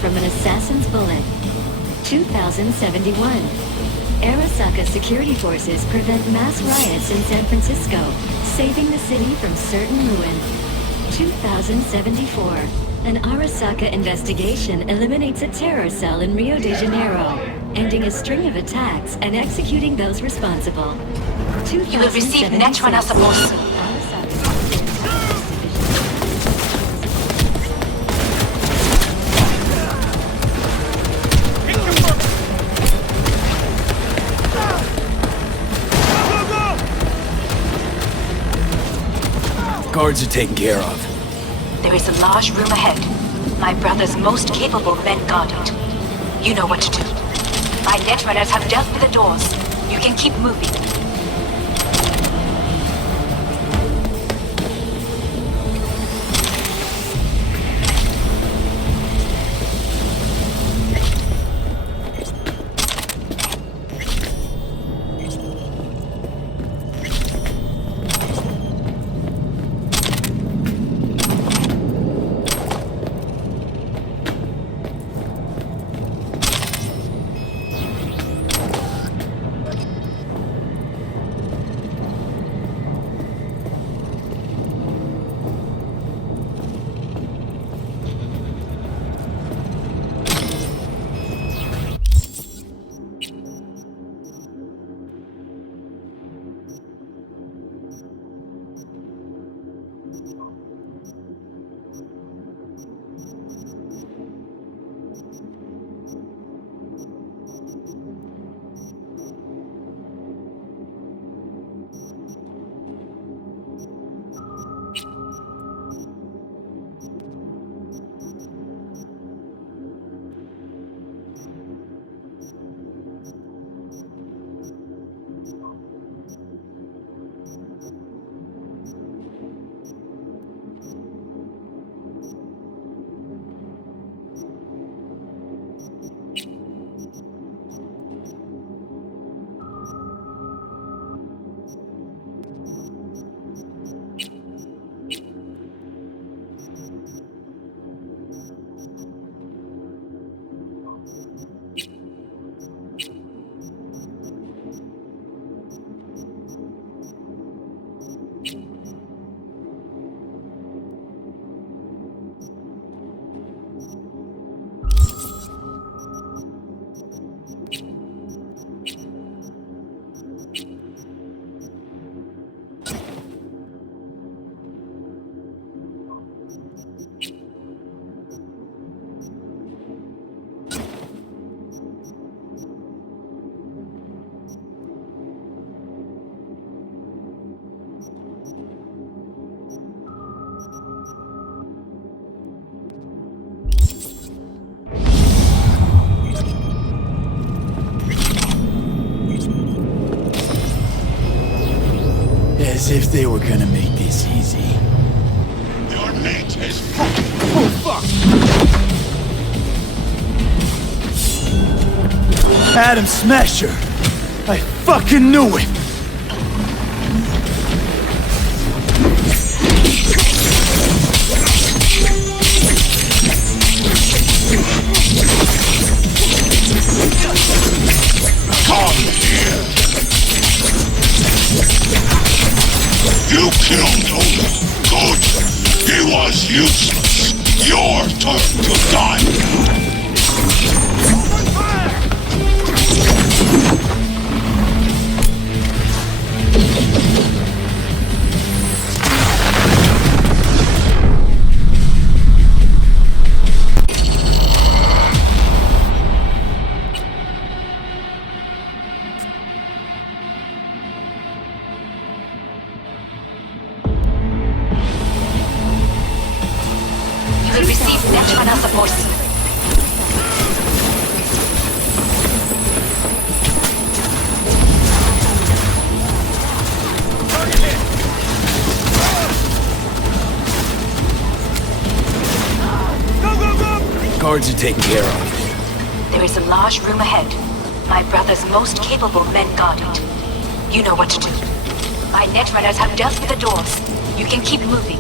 From an assassin's bullet. 2071. Arasaka security forces prevent mass riots in San Francisco, saving the city from certain ruin. 2074. An Arasaka investigation eliminates a terror cell in Rio de Janeiro, ending a string of attacks and executing those responsible. You will receive Netrunner support soon. Guards are taken care of. There is a large room ahead. My brother's most capable men guard it. You know what to do. My netrunners have dealt with the doors. You can keep moving. As if they were gonna make this easy. Your mate is... Oh, fuck! Adam Smasher! I fucking knew it! Come here! You killed Oda. Good. He was useless. Your turn to die. Guards are taken care of. There is a large room ahead. My brother's most capable men guard it. You know what to do. My netrunners have dealt with the doors. You can keep moving.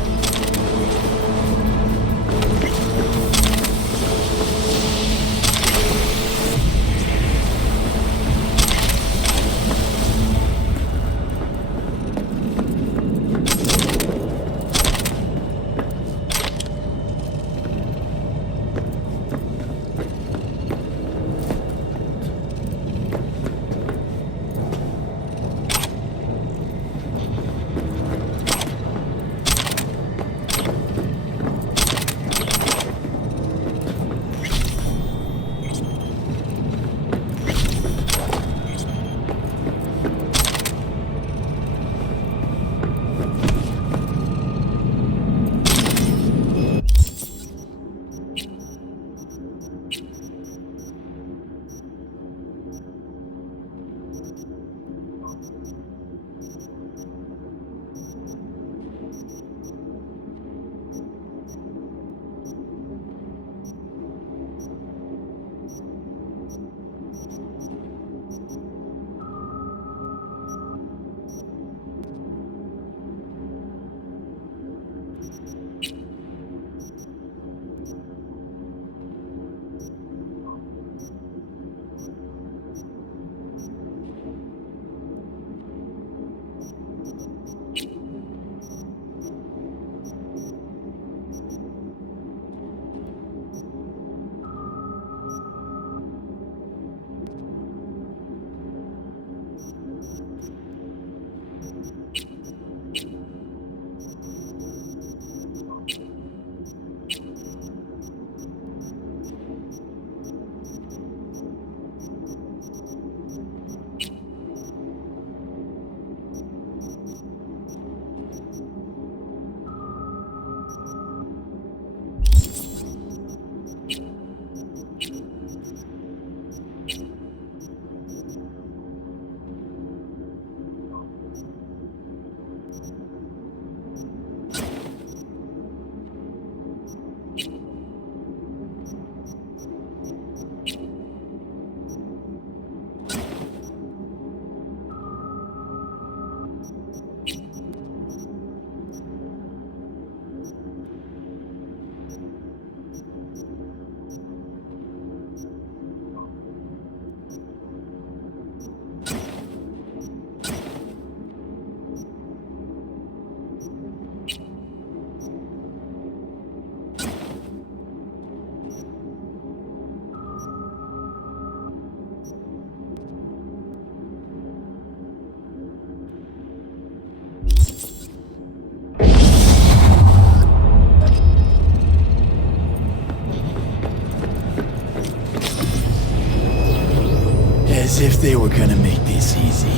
As if they were gonna make this easy.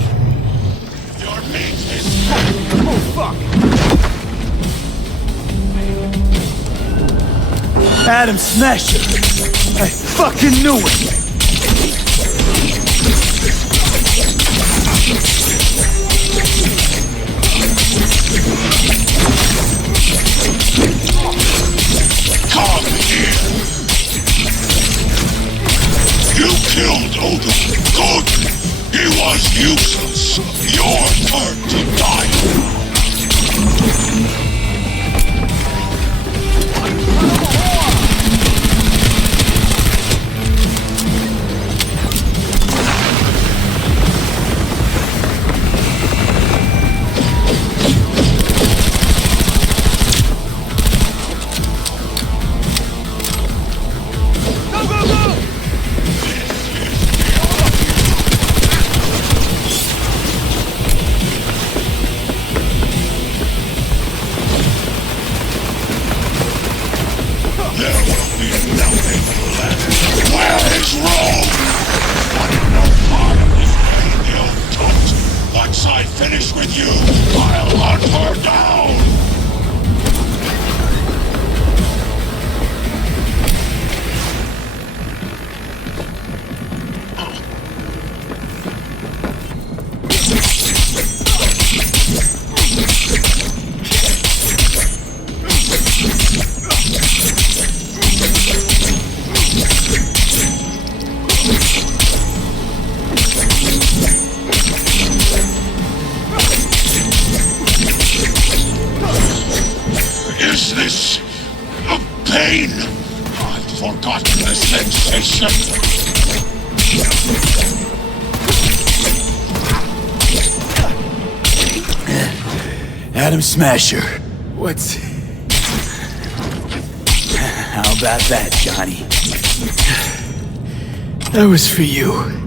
Your mate is... Oh, fuck! Adam Smasher! I fucking knew it! Come here! You killed Odo. Good! He was useless. Your turn to die. Atom Smasher. What's... How about that, Johnny? That was for you.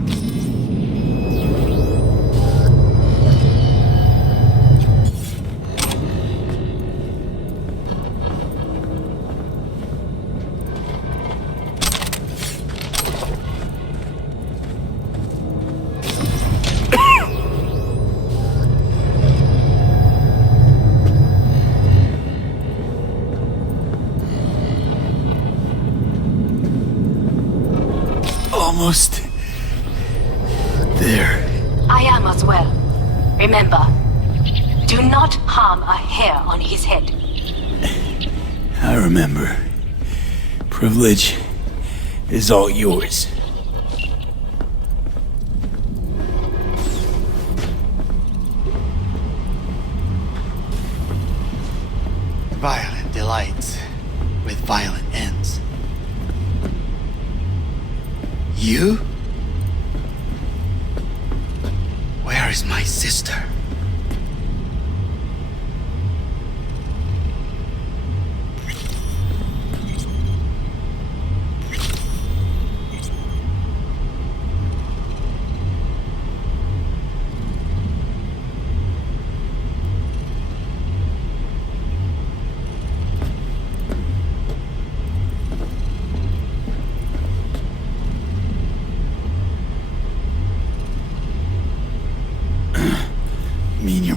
Almost there. I am as well. Remember, do not harm a hair on his head. I remember. Privilege is all yours. Violent delights with violent ends. You? Where is my sister?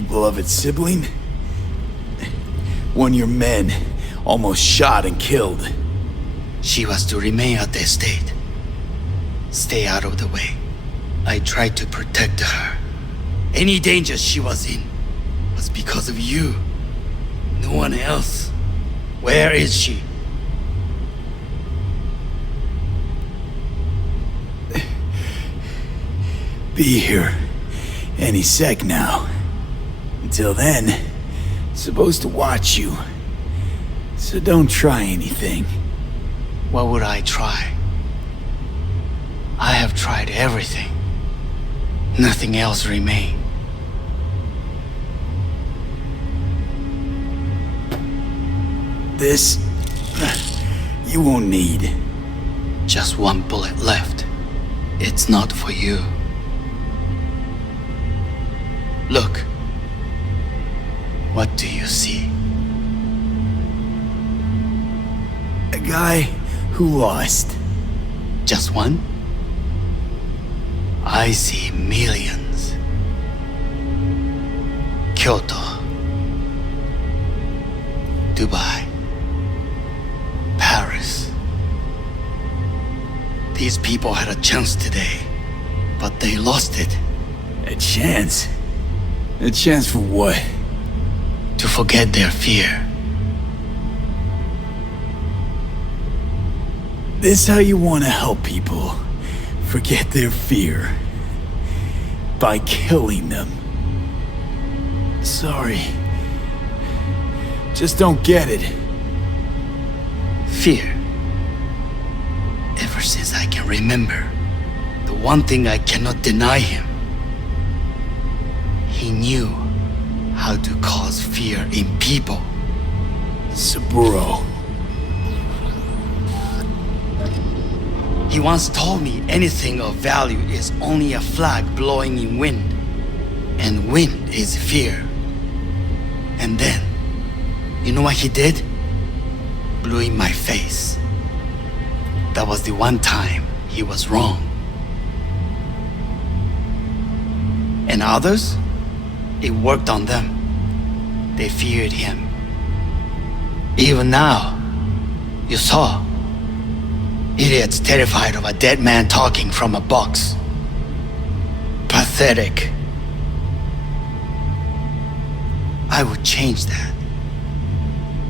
Beloved sibling? One of your men almost shot and killed. She was to remain at the estate. Stay out of the way. I tried to protect her. Any danger she was in was because of you. No one else. Where is she? Be here any sec now. Until then, supposed to watch you. So don't try anything. What would I try? I have tried everything. Nothing else remains. This... you won't need. Just one bullet left. It's not for you. Look. What do you see? A guy who lost. Just one? I see millions. Kyoto. Dubai. Paris. These people had a chance today, but they lost it. A chance? A chance for what? To forget their fear. This how you want to help people forget their fear? By killing them. Sorry. Just don't get it. Fear. Ever since I can remember, the one thing I cannot deny him. He knew how to cause fear in people. Saburo. He once told me anything of value is only a flag blowing in wind. And wind is fear. And then, you know what he did? Blew in my face. That was the one time he was wrong. And others? It worked on them. They feared him. Even now, you saw. Idiots terrified of a dead man talking from a box. Pathetic. I would change that.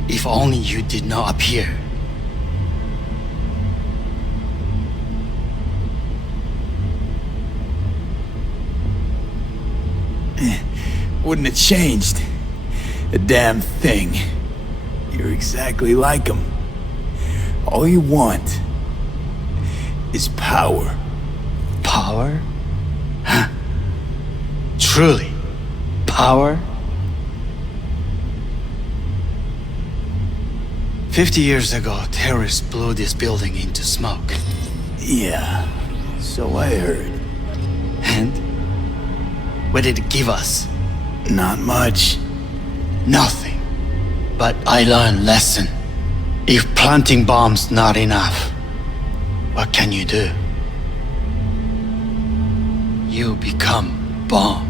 If only you did not appear. Wouldn't have changed a damn thing. You're exactly like him. All you want is power. Power? Huh? Truly, power? 50 years ago, terrorists blew this building into smoke. Yeah, so I heard. And? What did it give us? Not much. Nothing. But I learned a lesson. If planting bombs not enough, what can you do? You become bomb.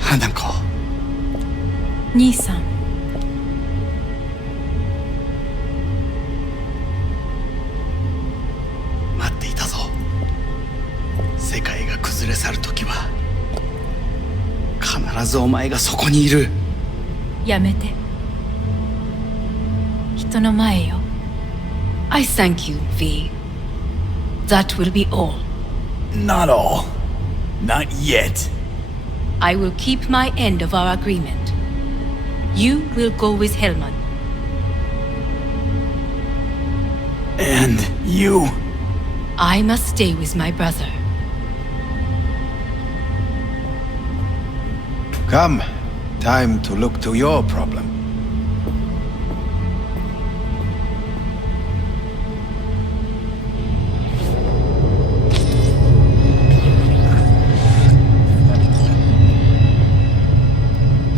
Hanako. 兄さん。待っていたぞ。世界が崩れ去る時は必ずお前がそこにいる。やめて。人の前よ。I thank you, V. That will be all. Not all. Not yet. I will keep my end of our agreement. You will go with Hellman. And you? I must stay with my brother. Come. Time to look to your problem.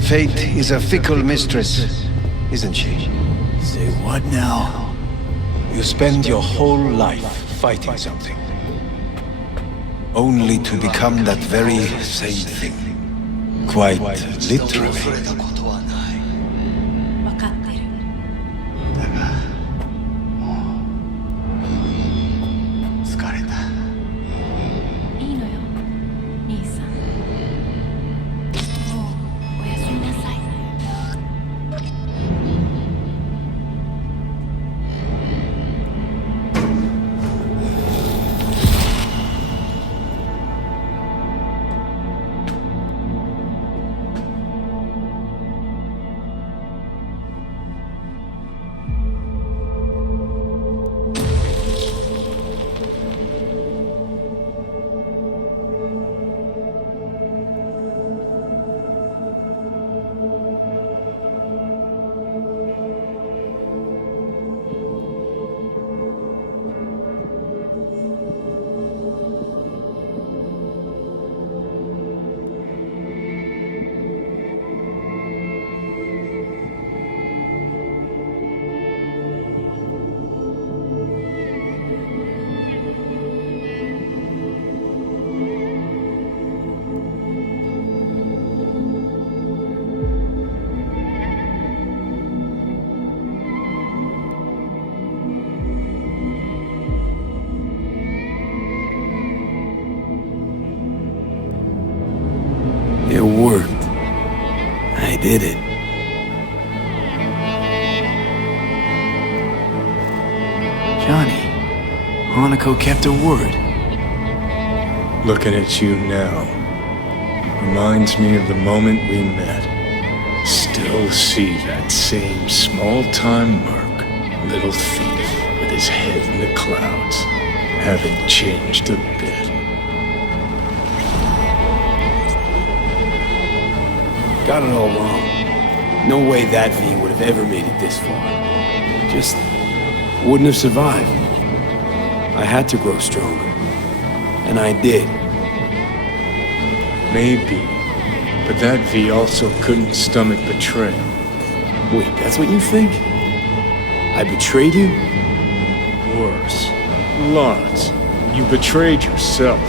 Fate is a fickle mistress, isn't she? Say what now? You spend your whole life fighting something. Only to become that very same thing. Quite literally. 分かってる。だが、もう疲れた。いいのよ、兄さん。もうおやすみなさい。I did it. Johnny, Hanako kept her word. Looking at you now reminds me of the moment we met. Still see that same small-time merc, little thief with his head in the clouds. Haven't changed a bit. Got it all wrong. No way that V would have ever made it this far. Just wouldn't have survived. I had to grow stronger. And I did. Maybe. But that V also couldn't stomach betrayal. Wait, that's what you think? I betrayed you? Worse. Lots. You betrayed yourself.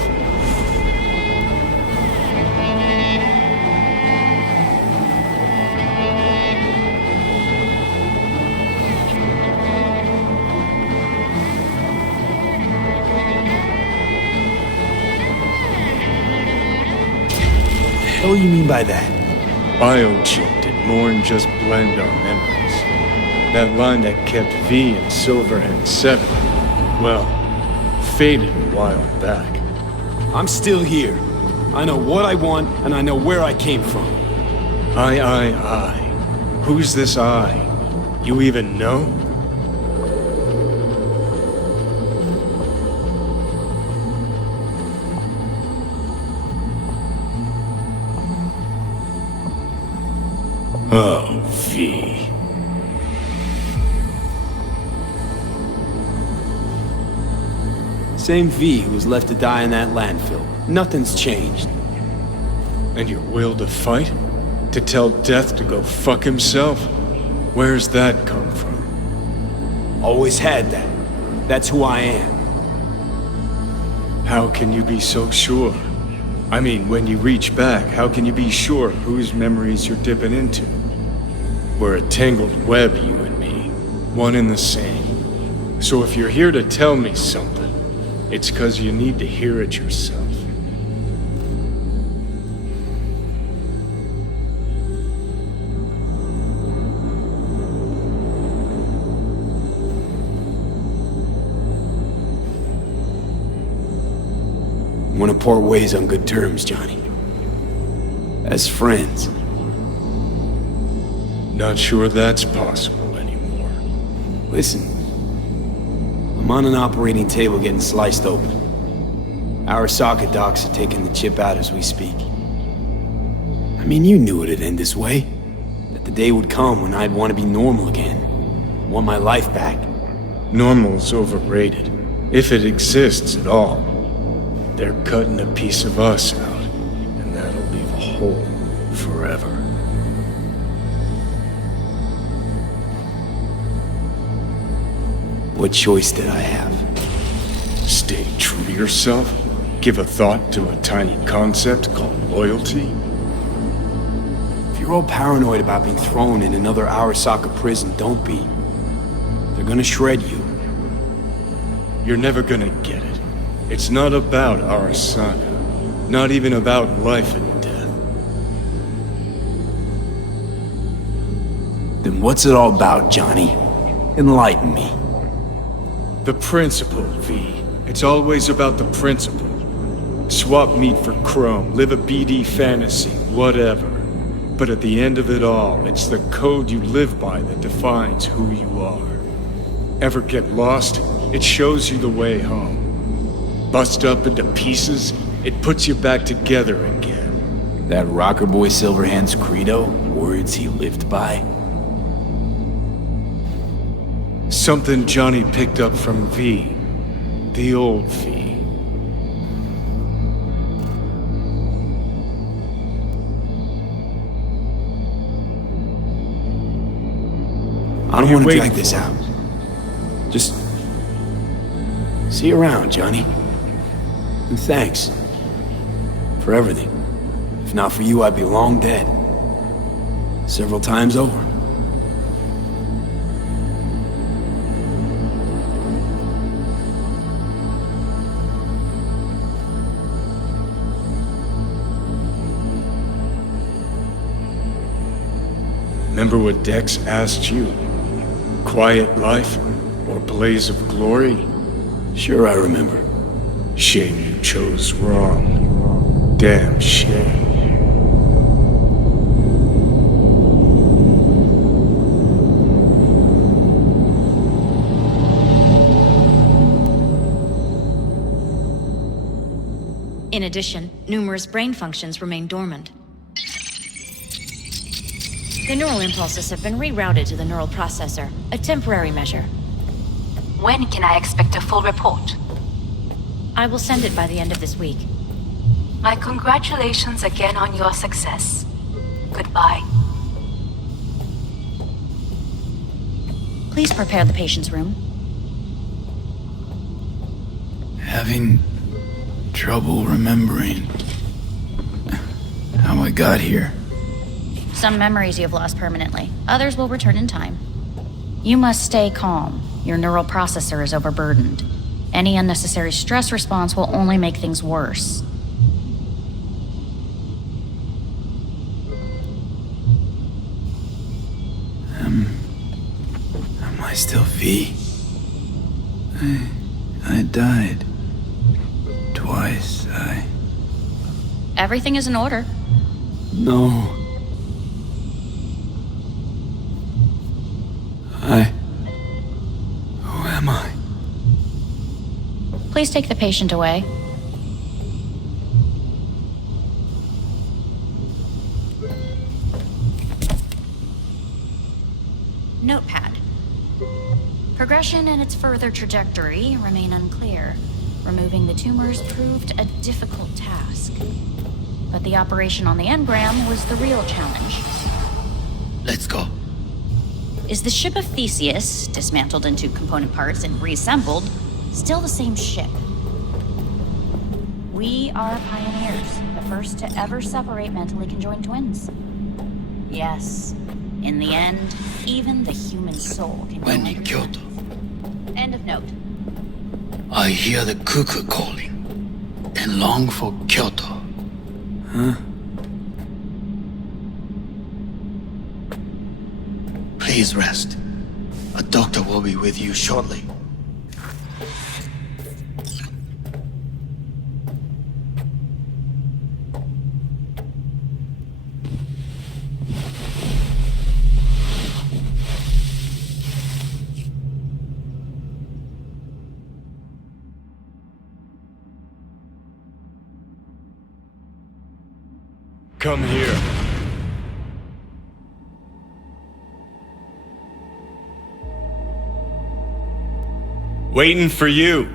What do you mean by that? Biochip did more than just blend our memories. That line that kept V and Silverhand separate, well, faded a while back. I'm still here. I know what I want, and I know where I came from. I. Who's this I? You even know? Oh, V. Same V who was left to die in that landfill. Nothing's changed. And your will to fight? To tell death to go fuck himself? Where's that come from? Always had that. That's who I am. How can you be so sure? I mean, when you reach back, how can you be sure whose memories you're dipping into? We're a tangled web, you and me. One and the same. So if you're here to tell me something, it's 'cause you need to hear it yourself. Want to part ways on good terms, Johnny. As friends. Not sure that's possible anymore. Listen. I'm on an operating table getting sliced open. Arasaka docs are taking the chip out as we speak. I mean, you knew it'd end this way. That the day would come when I'd want to be normal again. Want my life back. Normal's overrated. If it exists at all. They're cutting a piece of us out, and that'll leave a hole forever. What choice did I have? Stay true to yourself? Give a thought to a tiny concept called loyalty? If you're all paranoid about being thrown in another Arasaka prison, don't be. They're gonna shred you. You're never gonna get it. It's not about Arasaka. Not even about life and death. Then what's it all about, Johnny? Enlighten me. The principle, V. It's always about the principle. Swap meat for chrome, live a BD fantasy, whatever. But at the end of it all, it's the code you live by that defines who you are. Ever get lost? It shows you the way home. Bust up into pieces, it puts you back together again. That rocker boy Silverhand's credo? Words he lived by? Something Johnny picked up from V. The old V. I don't want to drag this out. Just see you around, Johnny. And thanks for everything. If not for you, I'd be long dead. Several times over. Remember what Dex asked you? Quiet life or blaze of glory? Sure I remember. Shame you chose wrong. Damn shame. In addition, numerous brain functions remain dormant. The neural impulses have been rerouted to the neural processor, a temporary measure. When can I expect a full report? I will send it by the end of this week. My congratulations again on your success. Goodbye. Please prepare the patient's room. Having trouble remembering how I got here. Some memories you have lost permanently. Others will return in time. You must stay calm. Your neural processor is overburdened. Any unnecessary stress response will only make things worse. Am I still V? I died. Twice, Everything is in order. No. Who am I? Please take the patient away. Notepad. Progression and its further trajectory remain unclear. Removing the tumors proved a difficult task. But the operation on the engram was the real challenge. Let's go. Is the ship of Theseus, dismantled into component parts and reassembled, still the same ship? We are pioneers, the first to ever separate mentally conjoined twins. Yes, in the end, even the human soul can When in Kyoto, End of note. I hear the cuckoo calling and long for Kyoto. Huh? Please rest. A doctor will be with you shortly. Come here. Waiting for you.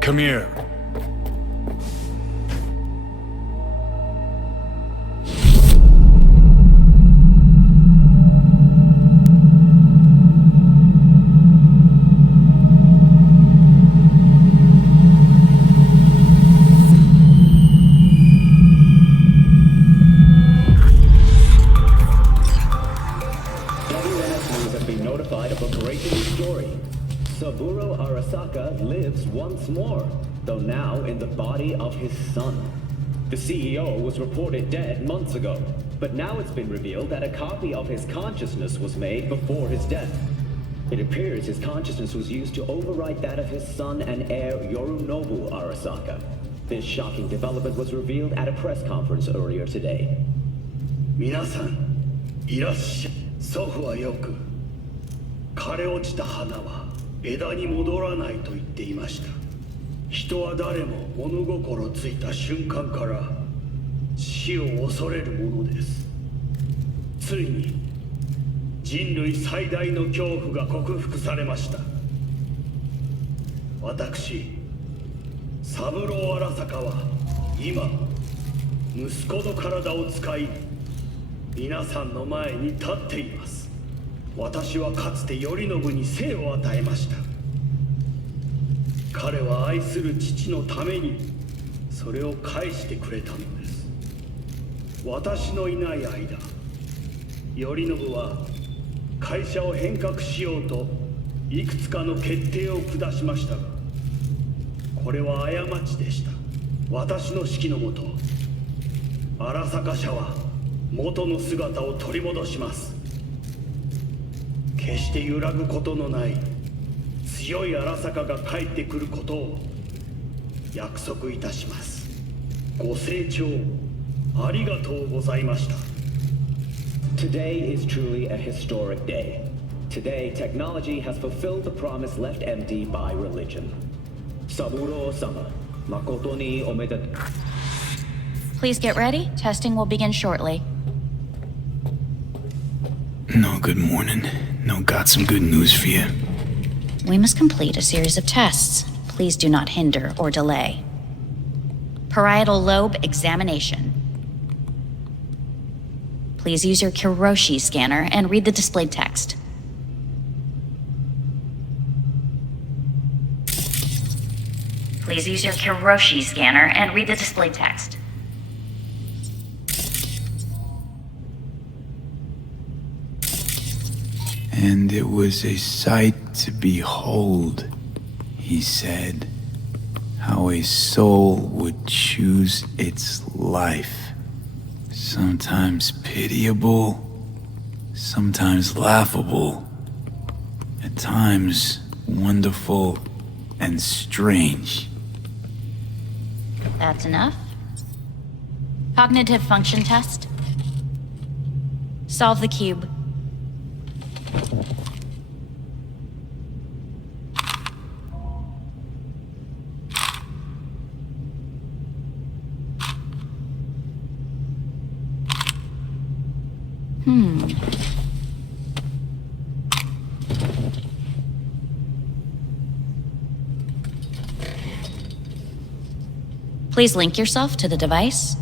Come here. Though now in the body of his son. The CEO was reported dead months ago, but now it's been revealed that a copy of his consciousness was made before his death. It appears his consciousness was used to overwrite that of his son and heir Yorinobu Arasaka. This shocking development was revealed at a press conference earlier today. 皆さん、いらっしゃい。祖父はよく、枯れ落ちた花は枝に戻らないと言っていました。人は誰も物心ついた瞬間から死を恐れるものです。ついに人類最大の恐怖が克服されました。私、三郎荒坂は今息子の体を使い皆さんの前に立っています。私はかつて頼信に生を与えました。彼は愛する父のためにそれを返してくれたのです。私のいない間、頼信は会社を変革しようといくつかの決定を下しましたが、これは過ちでした。私の指揮のもと、荒坂社は元の姿を取り戻します。決して揺らぐことのない強い荒坂が帰ってくることを約束いたします。ご清聴ありがとうございました。 Today is truly a historic day. Today, technology has fulfilled the promise left empty by religion. Saburo-sama, makoto ni omedetou. Please get ready. Testing will begin shortly. No, good morning. No, got some good news for you. We must complete a series of tests. Please do not hinder or delay. Parietal lobe examination. Please use your Kiroshi scanner and read the displayed text. Please use your Kiroshi scanner and read the displayed text. And it was a sight to behold, he said, how a soul would choose its life. Sometimes pitiable, sometimes laughable, at times wonderful and strange. That's enough. Cognitive function test. Solve the cube. Please link yourself to the device.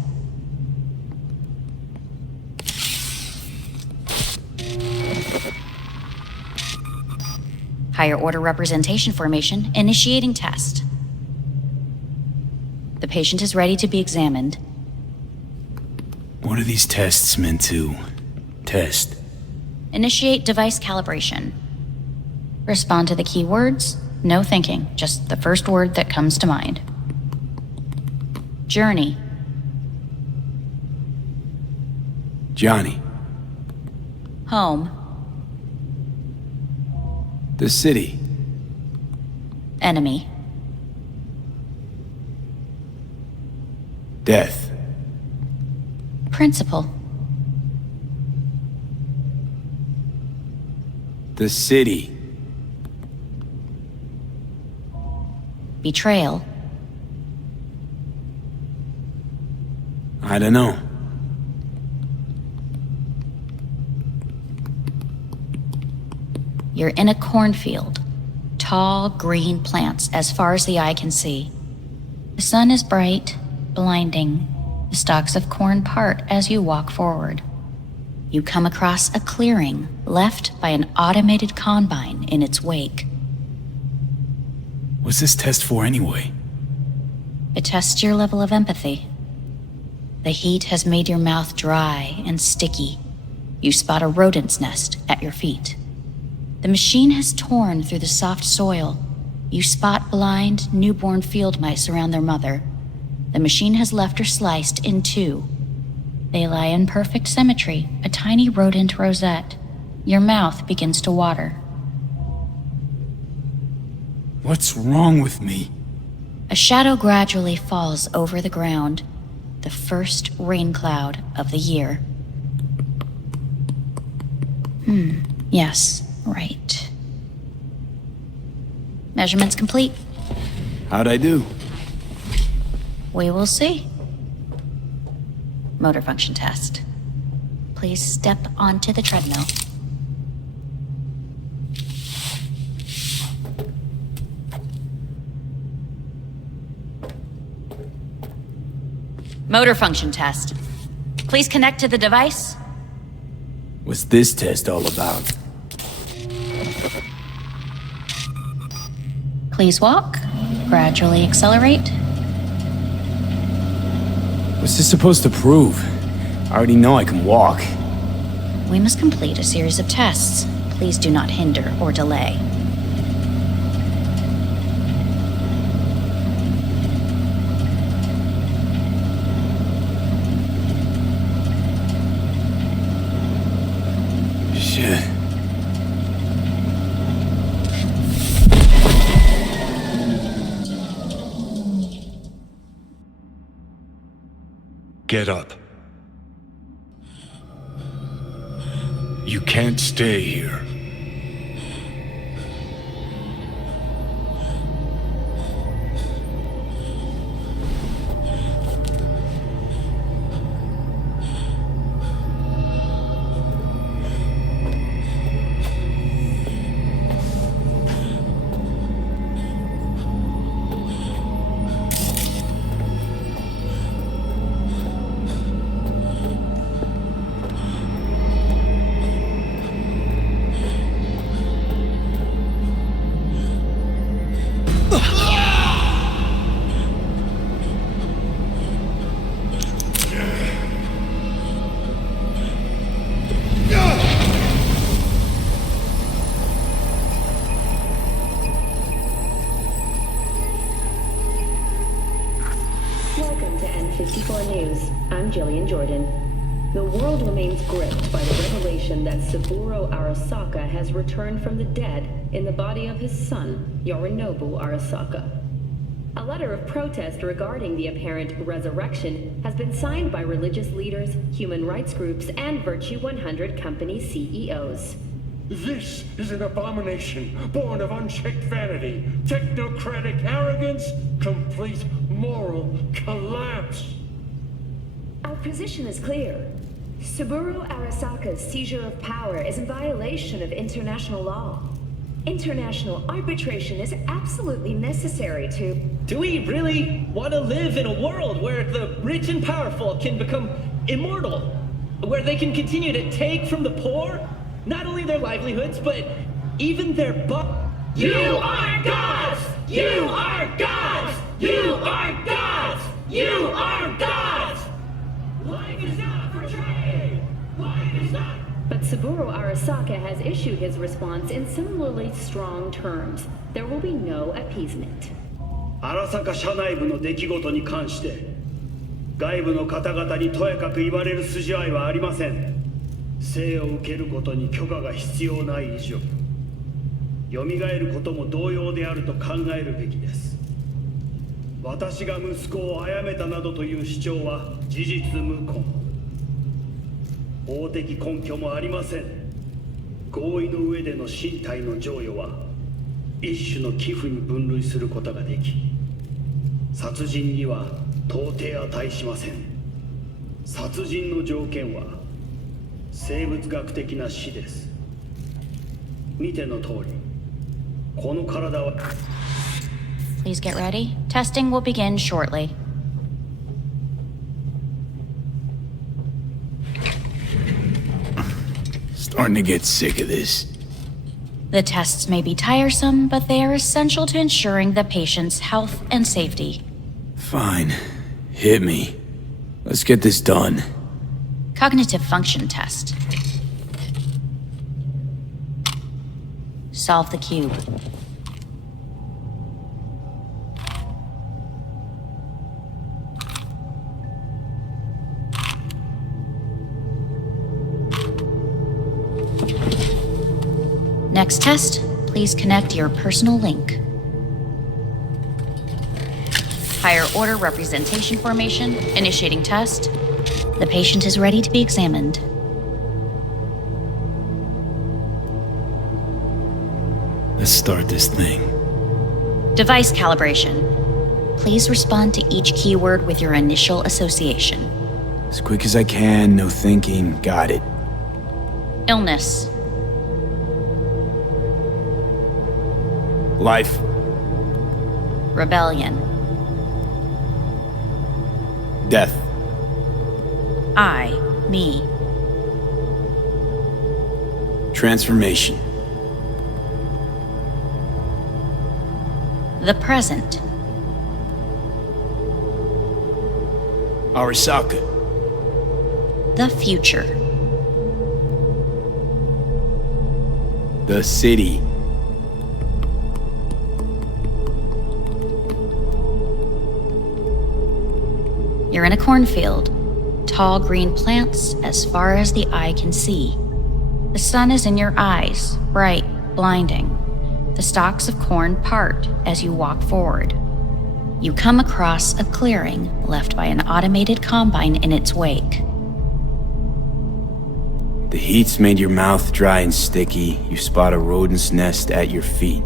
Higher order representation formation, initiating test. The patient is ready to be examined. What are these tests meant to test? Initiate device calibration. Respond to the keywords. No thinking, just the first word that comes to mind. Journey. Johnny. Home. The city. Enemy. Death. Principal. The city. Betrayal. I don't know. You're in a cornfield. Tall, green plants as far as the eye can see. The sun is bright, blinding. The stalks of corn part as you walk forward. You come across a clearing left by an automated combine in its wake. What's this test for anyway? It tests your level of empathy. The heat has made your mouth dry and sticky. You spot a rodent's nest at your feet. The machine has torn through the soft soil. You spot blind, newborn field mice around their mother. The machine has left her sliced in two. They lie in perfect symmetry, a tiny rodent rosette. Your mouth begins to water. What's wrong with me? A shadow gradually falls over the ground. The first rain cloud of the year. Yes, right. Measurements complete. How'd I do? We will see. Motor function test. Please step onto the treadmill. Motor function test. Please connect to the device. What's this test all about? Please walk. Gradually accelerate. What's this supposed to prove? I already know I can walk. We must complete a series of tests. Please do not hinder or delay. get up. You can't stay here. The world remains gripped by the revelation that Saburo Arasaka has returned from the dead in the body of his son, Yorinobu Arasaka. A letter of protest regarding the apparent resurrection has been signed by religious leaders, human rights groups, and Virtue 100 company CEOs. This is an abomination born of unchecked vanity, technocratic arrogance, complete moral collapse. Our position is clear. Saburo Arasaka's seizure of power is in violation of international law. International arbitration is absolutely necessary to... Do we really want to live in a world where the rich and powerful can become immortal? Where they can continue to take from the poor, not only their livelihoods, but even their You are gods! You are gods! You are gods! You are gods! Life is not for trade! Life is not... But Saburo Arasaka has issued his response in similarly strong terms. There will be no appeasement. 荒坂社内部の出来事に関して外部の方々にとやかく言われる筋合いはありません。生を受けることに許可が必要ない以上蘇ることも同様であると考えるべきです。私が息子を殺めたなどという主張は事実無根。法的根拠もありません。合意の上での身体の贈与は一種の寄付に分類することができ、殺人には到底値しません。殺人の条件は生物学的な死です。見ての通り、この体は Please get ready. Testing will begin shortly. Starting to get sick of this. The tests may be tiresome, but they are essential to ensuring the patient's health and safety. Fine. Hit me. Let's get this done. Cognitive function test. Solve the cube. Next test, please connect your personal link. Higher order representation formation, initiating test. The patient is ready to be examined. Let's start this thing. Device calibration. Please respond to each keyword with your initial association. As quick as I can, no thinking. Got it. Illness. Life. Rebellion. Death. I, me. Transformation. The present. Arasaka. The future. The city. You're in a cornfield. Tall green plants as far as the eye can see. The sun is in your eyes, bright, blinding. The stalks of corn part as you walk forward. You come across a clearing left by an automated combine in its wake. The heat's made your mouth dry and sticky. You spot a rodent's nest at your feet.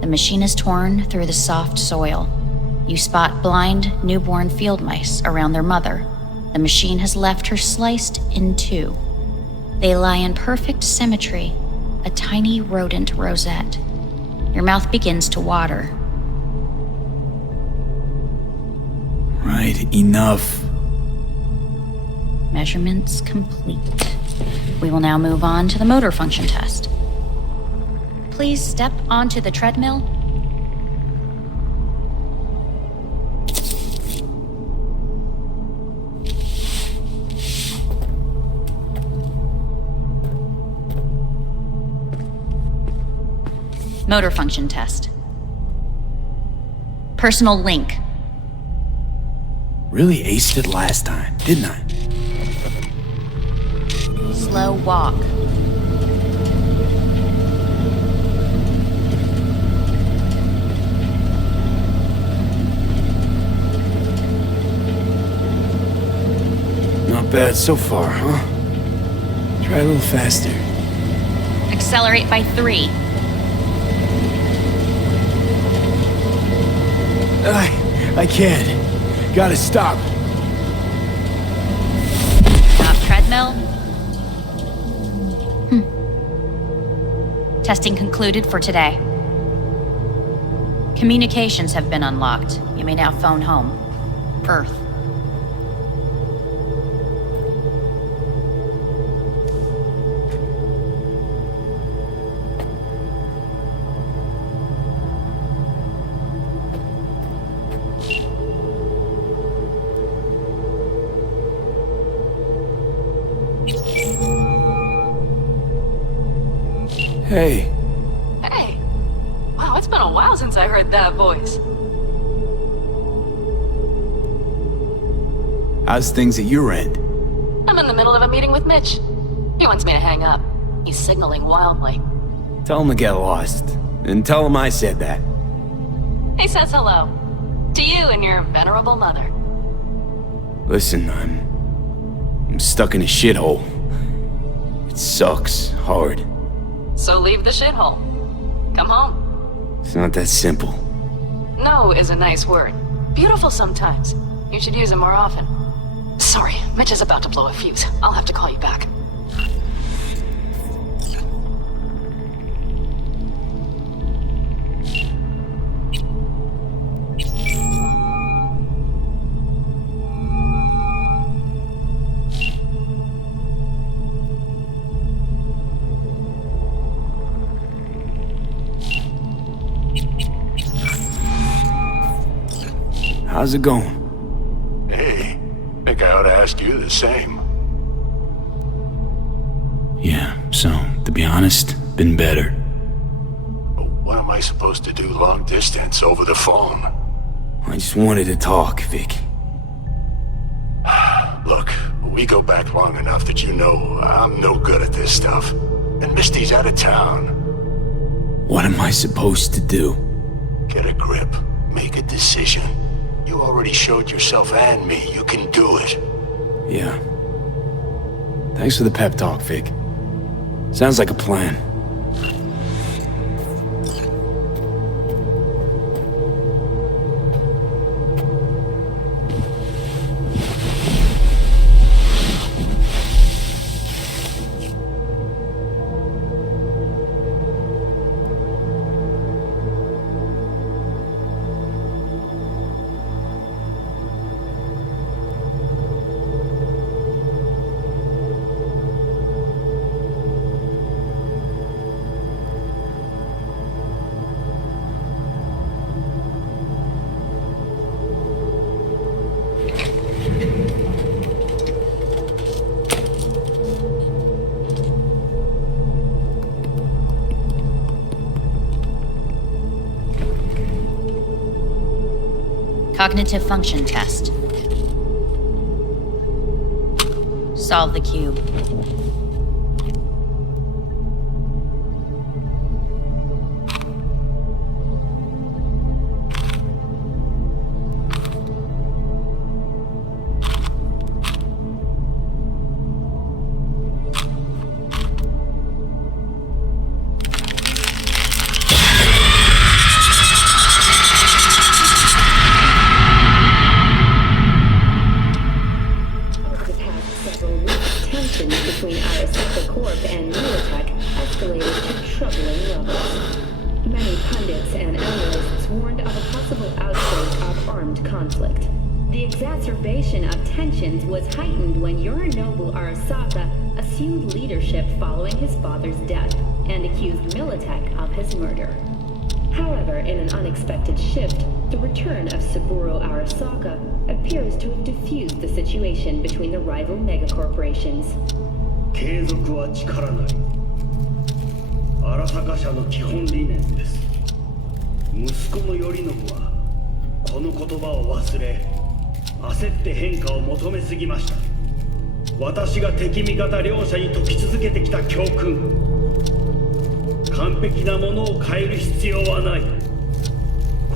The machine is torn through the soft soil. You spot blind, newborn field mice around their mother. The machine has left her sliced in two. They lie in perfect symmetry, a tiny rodent rosette. Your mouth begins to water. Right, enough. Measurements complete. We will now move on to the motor function test. Please step onto the treadmill. Motor function test. Personal link. Really aced it last time, didn't I? Slow walk. Not bad so far, huh? Try a little faster. Accelerate by 3. I can't. Gotta stop. Stop treadmill. Testing concluded for today. Communications have been unlocked. You may now phone home. Earth. Hey. Hey. Wow, it's been a while since I heard that voice. How's things at your end? I'm in the middle of a meeting with Mitch. He wants me to hang up. He's signaling wildly. Tell him to get lost. And tell him I said that. He says hello. To you and your venerable mother. Listen, I'm stuck in a shithole. It sucks hard. So leave the shithole. Come home. It's not that simple. No is a nice word. Beautiful sometimes. You should use it more often. Sorry, Mitch is about to blow a fuse. I'll have to call you back. How's it going? Hey, think I ought to ask you the same. Yeah, so, to be honest, been better. What am I supposed to do long distance over the phone? I just wanted to talk, Vic. Look, we go back long enough that you know I'm no good at this stuff. And Misty's out of town. What am I supposed to do? Get a grip. Make a decision. You already showed yourself and me you can do it. Yeah. Thanks for the pep talk, Vic. Sounds like a plan. Cognitive function test. Solve the cube. armed conflict. The exacerbation of tensions was heightened when Yorinobu Arasaka assumed leadership following his father's death and accused Militech of his murder. However, in an unexpected shift, the return of Saburo Arasaka appears to have diffused the situation between the rival megacorporations. 継続は力なり。荒坂社の基本理念です。息子の頼信はこの言葉を忘れ、焦って変化を求めすぎました。私が敵味方両者に説き続けてきた教訓。完璧なものを変える必要はない。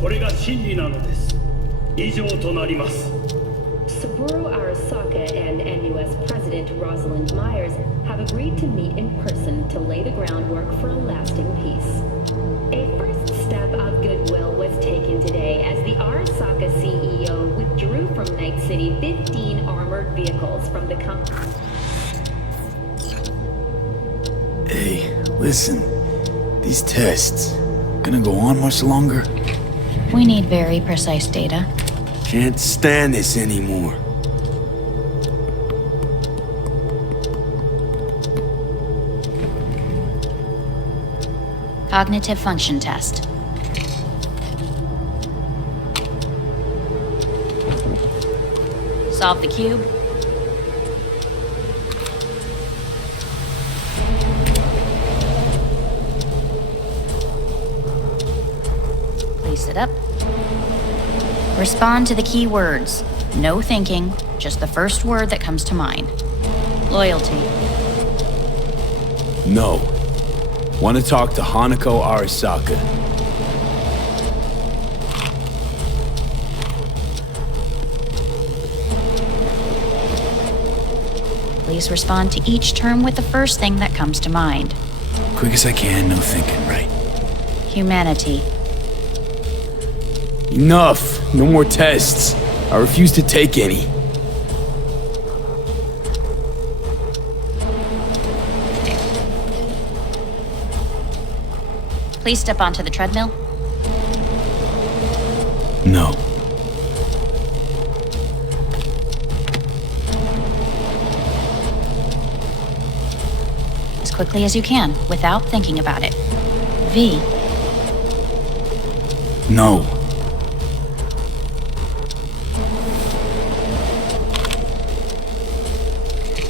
これが真理なのです。以上となります。Saburo Arasaka and NUS President Rosalind Myers have agreed to meet in person to lay the groundwork for a lasting peace. A first step of goodwill was taken today as the Arasaka CEO withdrew from Night City 15 armored vehicles from the company. Hey, listen. These tests, gonna go on much longer? We need very precise data. Can't stand this anymore. Cognitive function test. Solve the cube. Place it up. Respond to the key words. No thinking, just the first word that comes to mind. Loyalty. No. Want to talk to Hanako Arasaka. Please respond to each term with the first thing that comes to mind. Quick as I can, no thinking, right? Humanity. Enough! No more tests. I refuse to take any. Please step onto the treadmill. No. As quickly as you can, without thinking about it. V. No.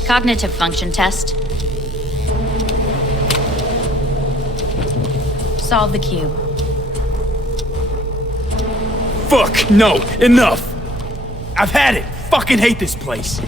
Cognitive function test. Solve the cube. Fuck! No! Enough! I've had it! Fucking hate this place!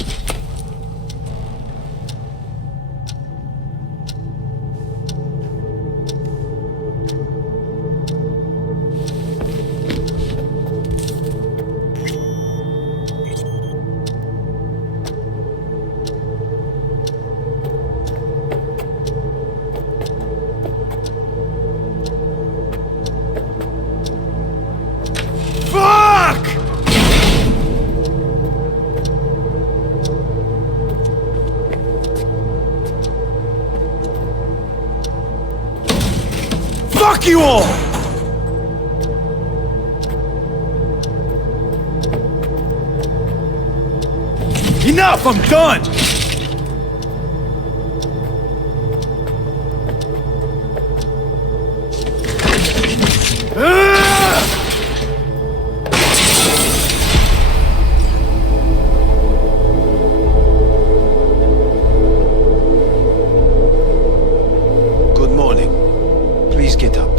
Fuck you all! Enough! I'm done! Good morning. Please get up.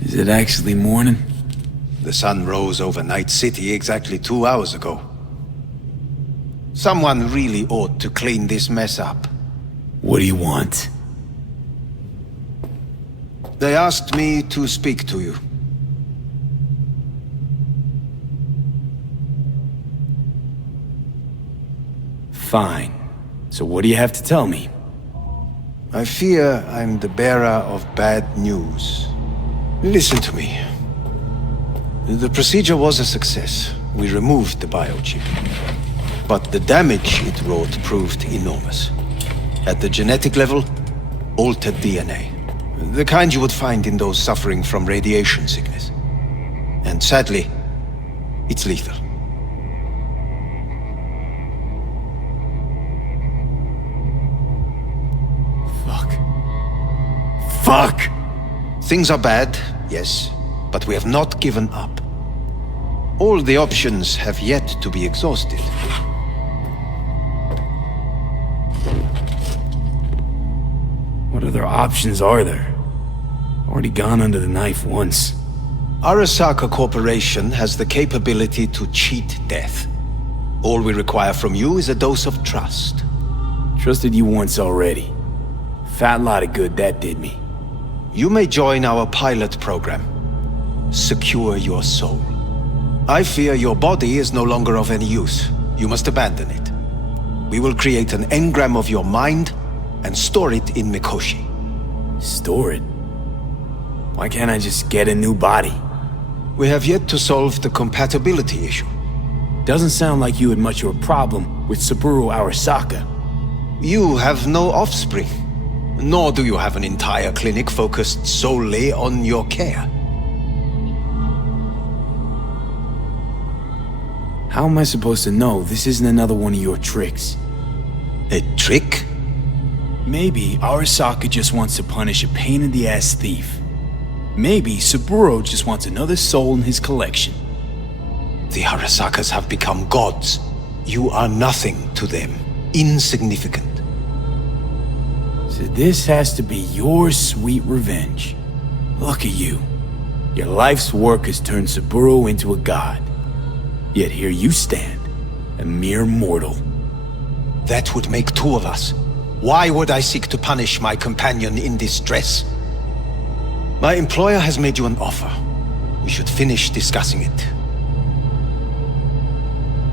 Is it actually morning? The sun rose over Night City exactly 2 hours ago. Someone really ought to clean this mess up. What do you want? They asked me to speak to you. Fine. So what do you have to tell me? I fear I'm the bearer of bad news. Listen to me. The procedure was a success. We removed the biochip. But the damage it wrought proved enormous. At the genetic level, altered DNA. The kind you would find in those suffering from radiation sickness. And sadly, it's lethal. Fuck! Things are bad, yes, but we have not given up. All the options have yet to be exhausted. What other options are there? Already gone under the knife once. Arasaka Corporation has the capability to cheat death. All we require from you is a dose of trust. Trusted you once already. Fat lot of good that did me. You may join our pilot program. Secure your soul. I fear your body is no longer of any use. You must abandon it. We will create an engram of your mind and store it in Mikoshi. Store it? Why can't I just get a new body? We have yet to solve the compatibility issue. Doesn't sound like you had much of a problem with Saburo Arasaka. You have no offspring. Nor do you have an entire clinic focused solely on your care. How am I supposed to know this isn't another one of your tricks? A trick? Maybe Arasaka just wants to punish a pain-in-the-ass thief. Maybe Saburo just wants another soul in his collection. The Arasakas have become gods. You are nothing to them. Insignificant. So this has to be your sweet revenge. Look at you. Your life's work has turned Saburo into a god. Yet here you stand, a mere mortal. That would make two of us. Why would I seek to punish my companion in distress? My employer has made you an offer. We should finish discussing it.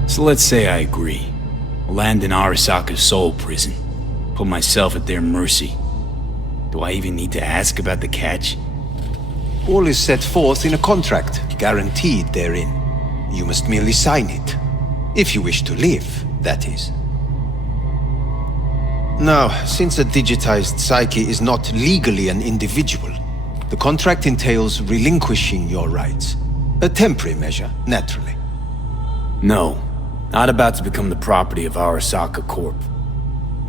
So let's say I agree. Land in Arasaka's soul prison. Put myself at their mercy. Do I even need to ask about the catch? All is set forth in a contract, guaranteed therein. You must merely sign it. If you wish to live, that is. Now, since a digitized psyche is not legally an individual, the contract entails relinquishing your rights. A temporary measure, naturally. No, not about to become the property of Arasaka Corp.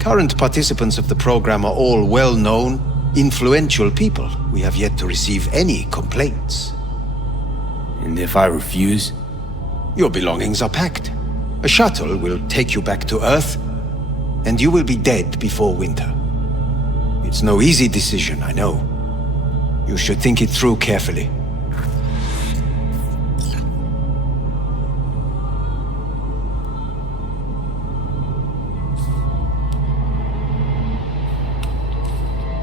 Current participants of the program are all well-known, influential people. We have yet to receive any complaints. And if I refuse? Your belongings are packed. A shuttle will take you back to Earth, and you will be dead before winter. It's no easy decision, I know. You should think it through carefully.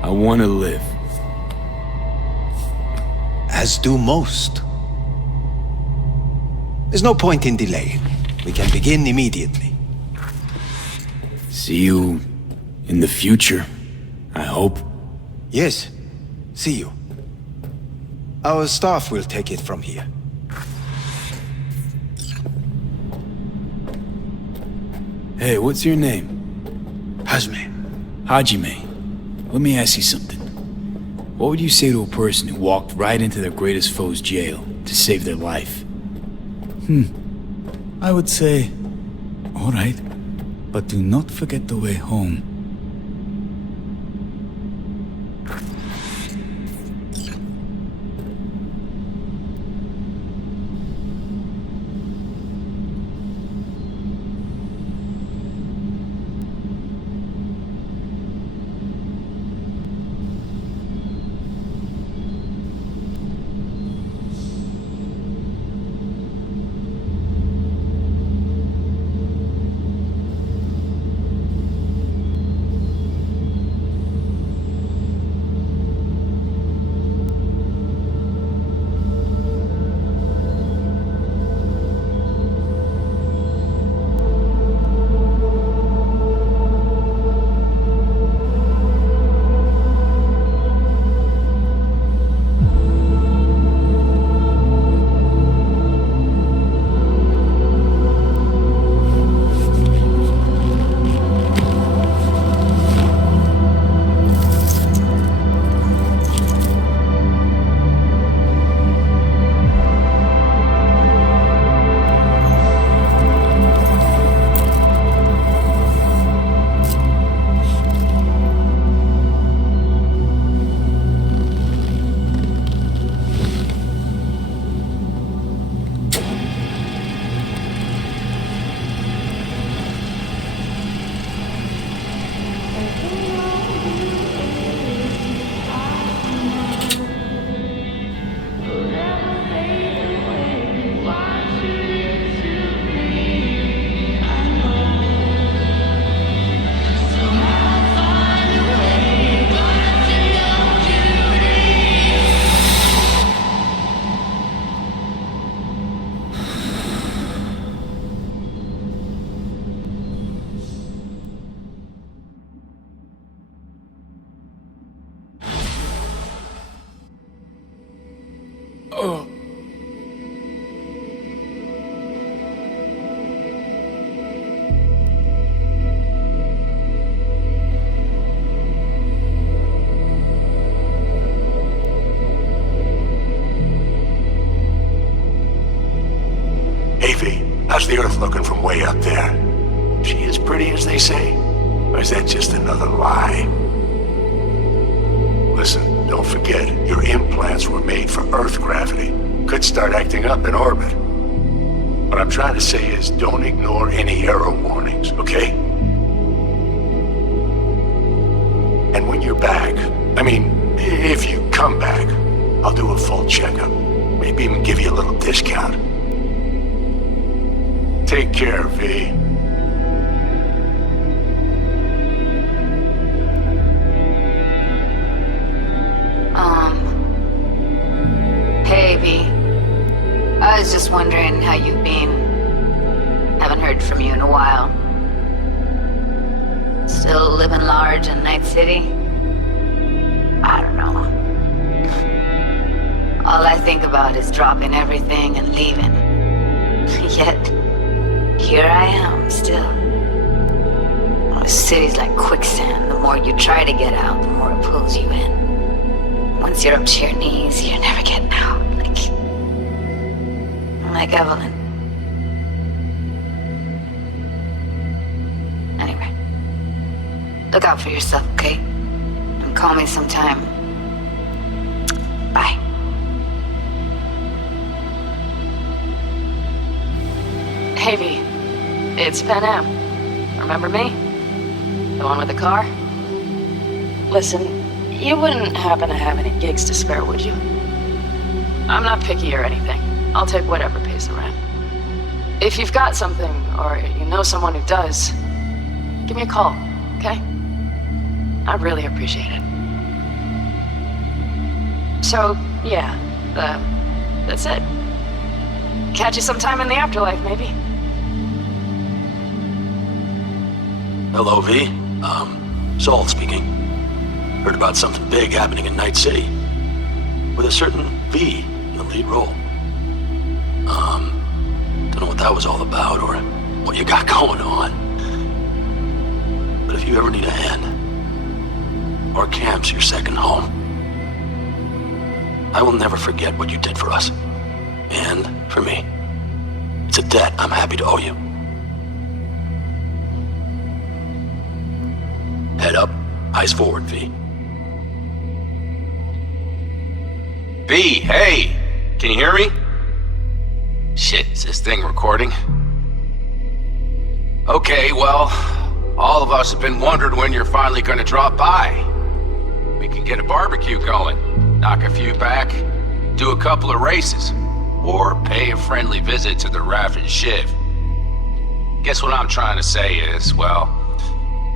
I want to live. As do most. There's no point in delaying. We can begin immediately. See you in the future, I hope. Yes, see you. Our staff will take it from here. Hey, what's your name? Hajime. Let me ask you something. What would you say to a person who walked right into their greatest foe's jail to save their life? I would say, all right, but do not forget the way home. Hey, V, how's the Earth looking from way up there? She as pretty as they say? Or is that just another lie? Listen, don't forget, your implants were made for Earth gravity. Could start acting up in orbit. What I'm trying to say is, don't ignore any error warnings, okay? And when you're back, I mean, if you come back, I'll do a full checkup. Maybe even give you a little discount. Take care, V. Hey, V. I was just wondering how you've been. Haven't heard from you in a while. Still living large in Night City? I don't know. All I think about is dropping everything and leaving. Yet, here I am, still. Oh, the city's like quicksand. The more you try to get out, the more it pulls you in. Once you're up to your knees, you're never getting out. Like Evelyn. Anyway, look out for yourself, okay? And call me sometime. Bye. Hey, V. It's Pan Am. Remember me? The one with the car? Listen, you wouldn't happen to have any gigs to spare, would you? I'm not picky or anything. I'll take whatever pays the rent. If you've got something, or you know someone who does, give me a call, okay? I'd really appreciate it. So, yeah, that's it. Catch you sometime in the afterlife, maybe. Hello, V. Salt speaking. Heard about something big happening in Night City. With a certain V in the lead role. Don't know what that was all about or what you got going on. But if you ever need a hand, or camp's your second home, I will never forget what you did for us. And for me. It's a debt I'm happy to owe you. Head up, eyes forward, V. V, hey! Can you hear me? Shit, is this thing recording? Okay, well, all of us have been wondering when you're finally gonna drop by. We can get a barbecue going, knock a few back, do a couple of races, or pay a friendly visit to the Raff and Shiv. Guess what I'm trying to say is, well,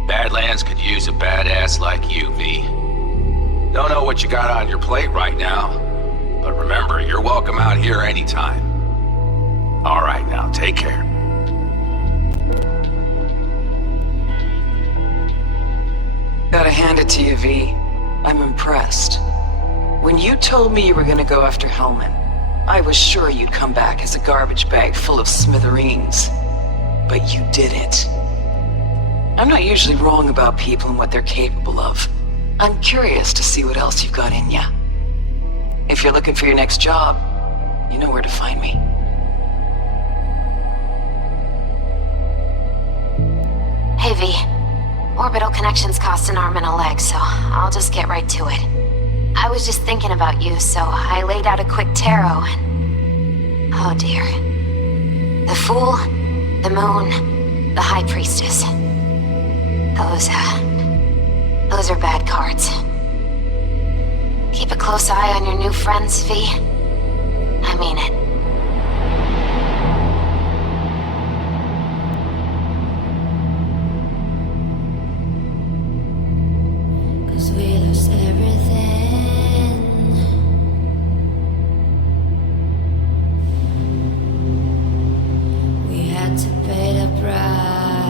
Badlands could use a badass like you, V. Don't know what you got on your plate right now, but remember, you're welcome out here anytime. All right, now, take care. Gotta hand it to you, V. I'm impressed. When you told me you were gonna go after Hellman, I was sure you'd come back as a garbage bag full of smithereens. But you didn't. I'm not usually wrong about people and what they're capable of. I'm curious to see what else you've got in ya. If you're looking for your next job, you know where to find me. Hey, V. Orbital connections cost an arm and a leg, so I'll just get right to it. I was just thinking about you, so I laid out a quick tarot and... oh dear. The Fool, the Moon, the High Priestess. Those are bad cards. Keep a close eye on your new friends, V. I mean it. We lost everything. We had to pay the price.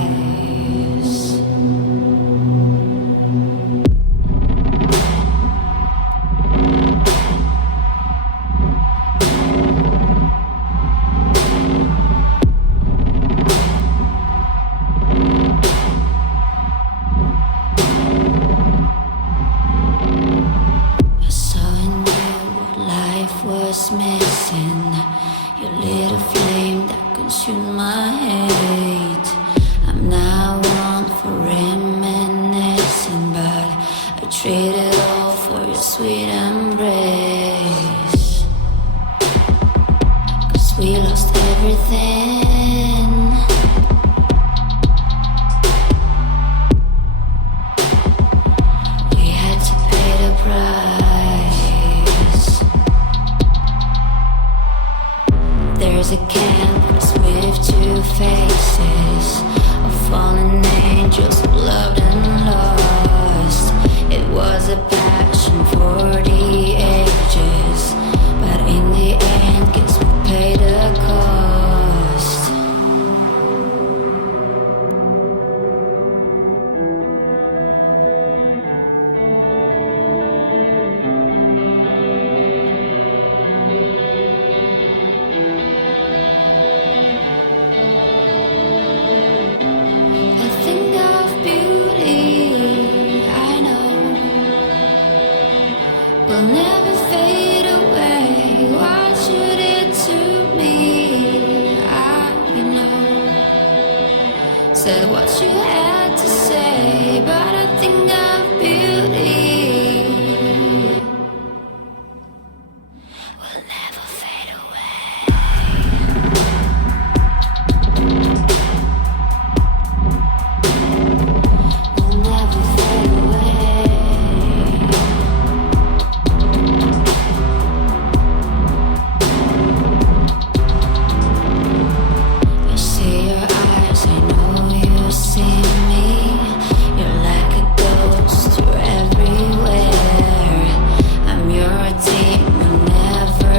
life was missing. You lit a flame that consumed my hate. I'm now one for reminiscing, but I traded all for your sweet embrace. 'Cause we lost everything. We had to pay the price. There's a canvas with two faces of fallen angels who loved and lost. It was a passion for the ages, but in the end, guess we paid the cost. I think of beauty, I know, will never fade away. What you did to me, I know. Said what you had to say, but I think of beauty. Will never fade away. Will never fade away. I see your eyes, I know you see me. You're like a ghost, you're everywhere. I'm your demon, never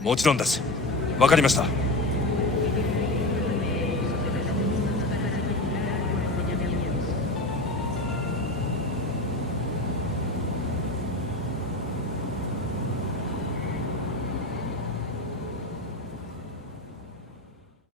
もちろんです。わかりました。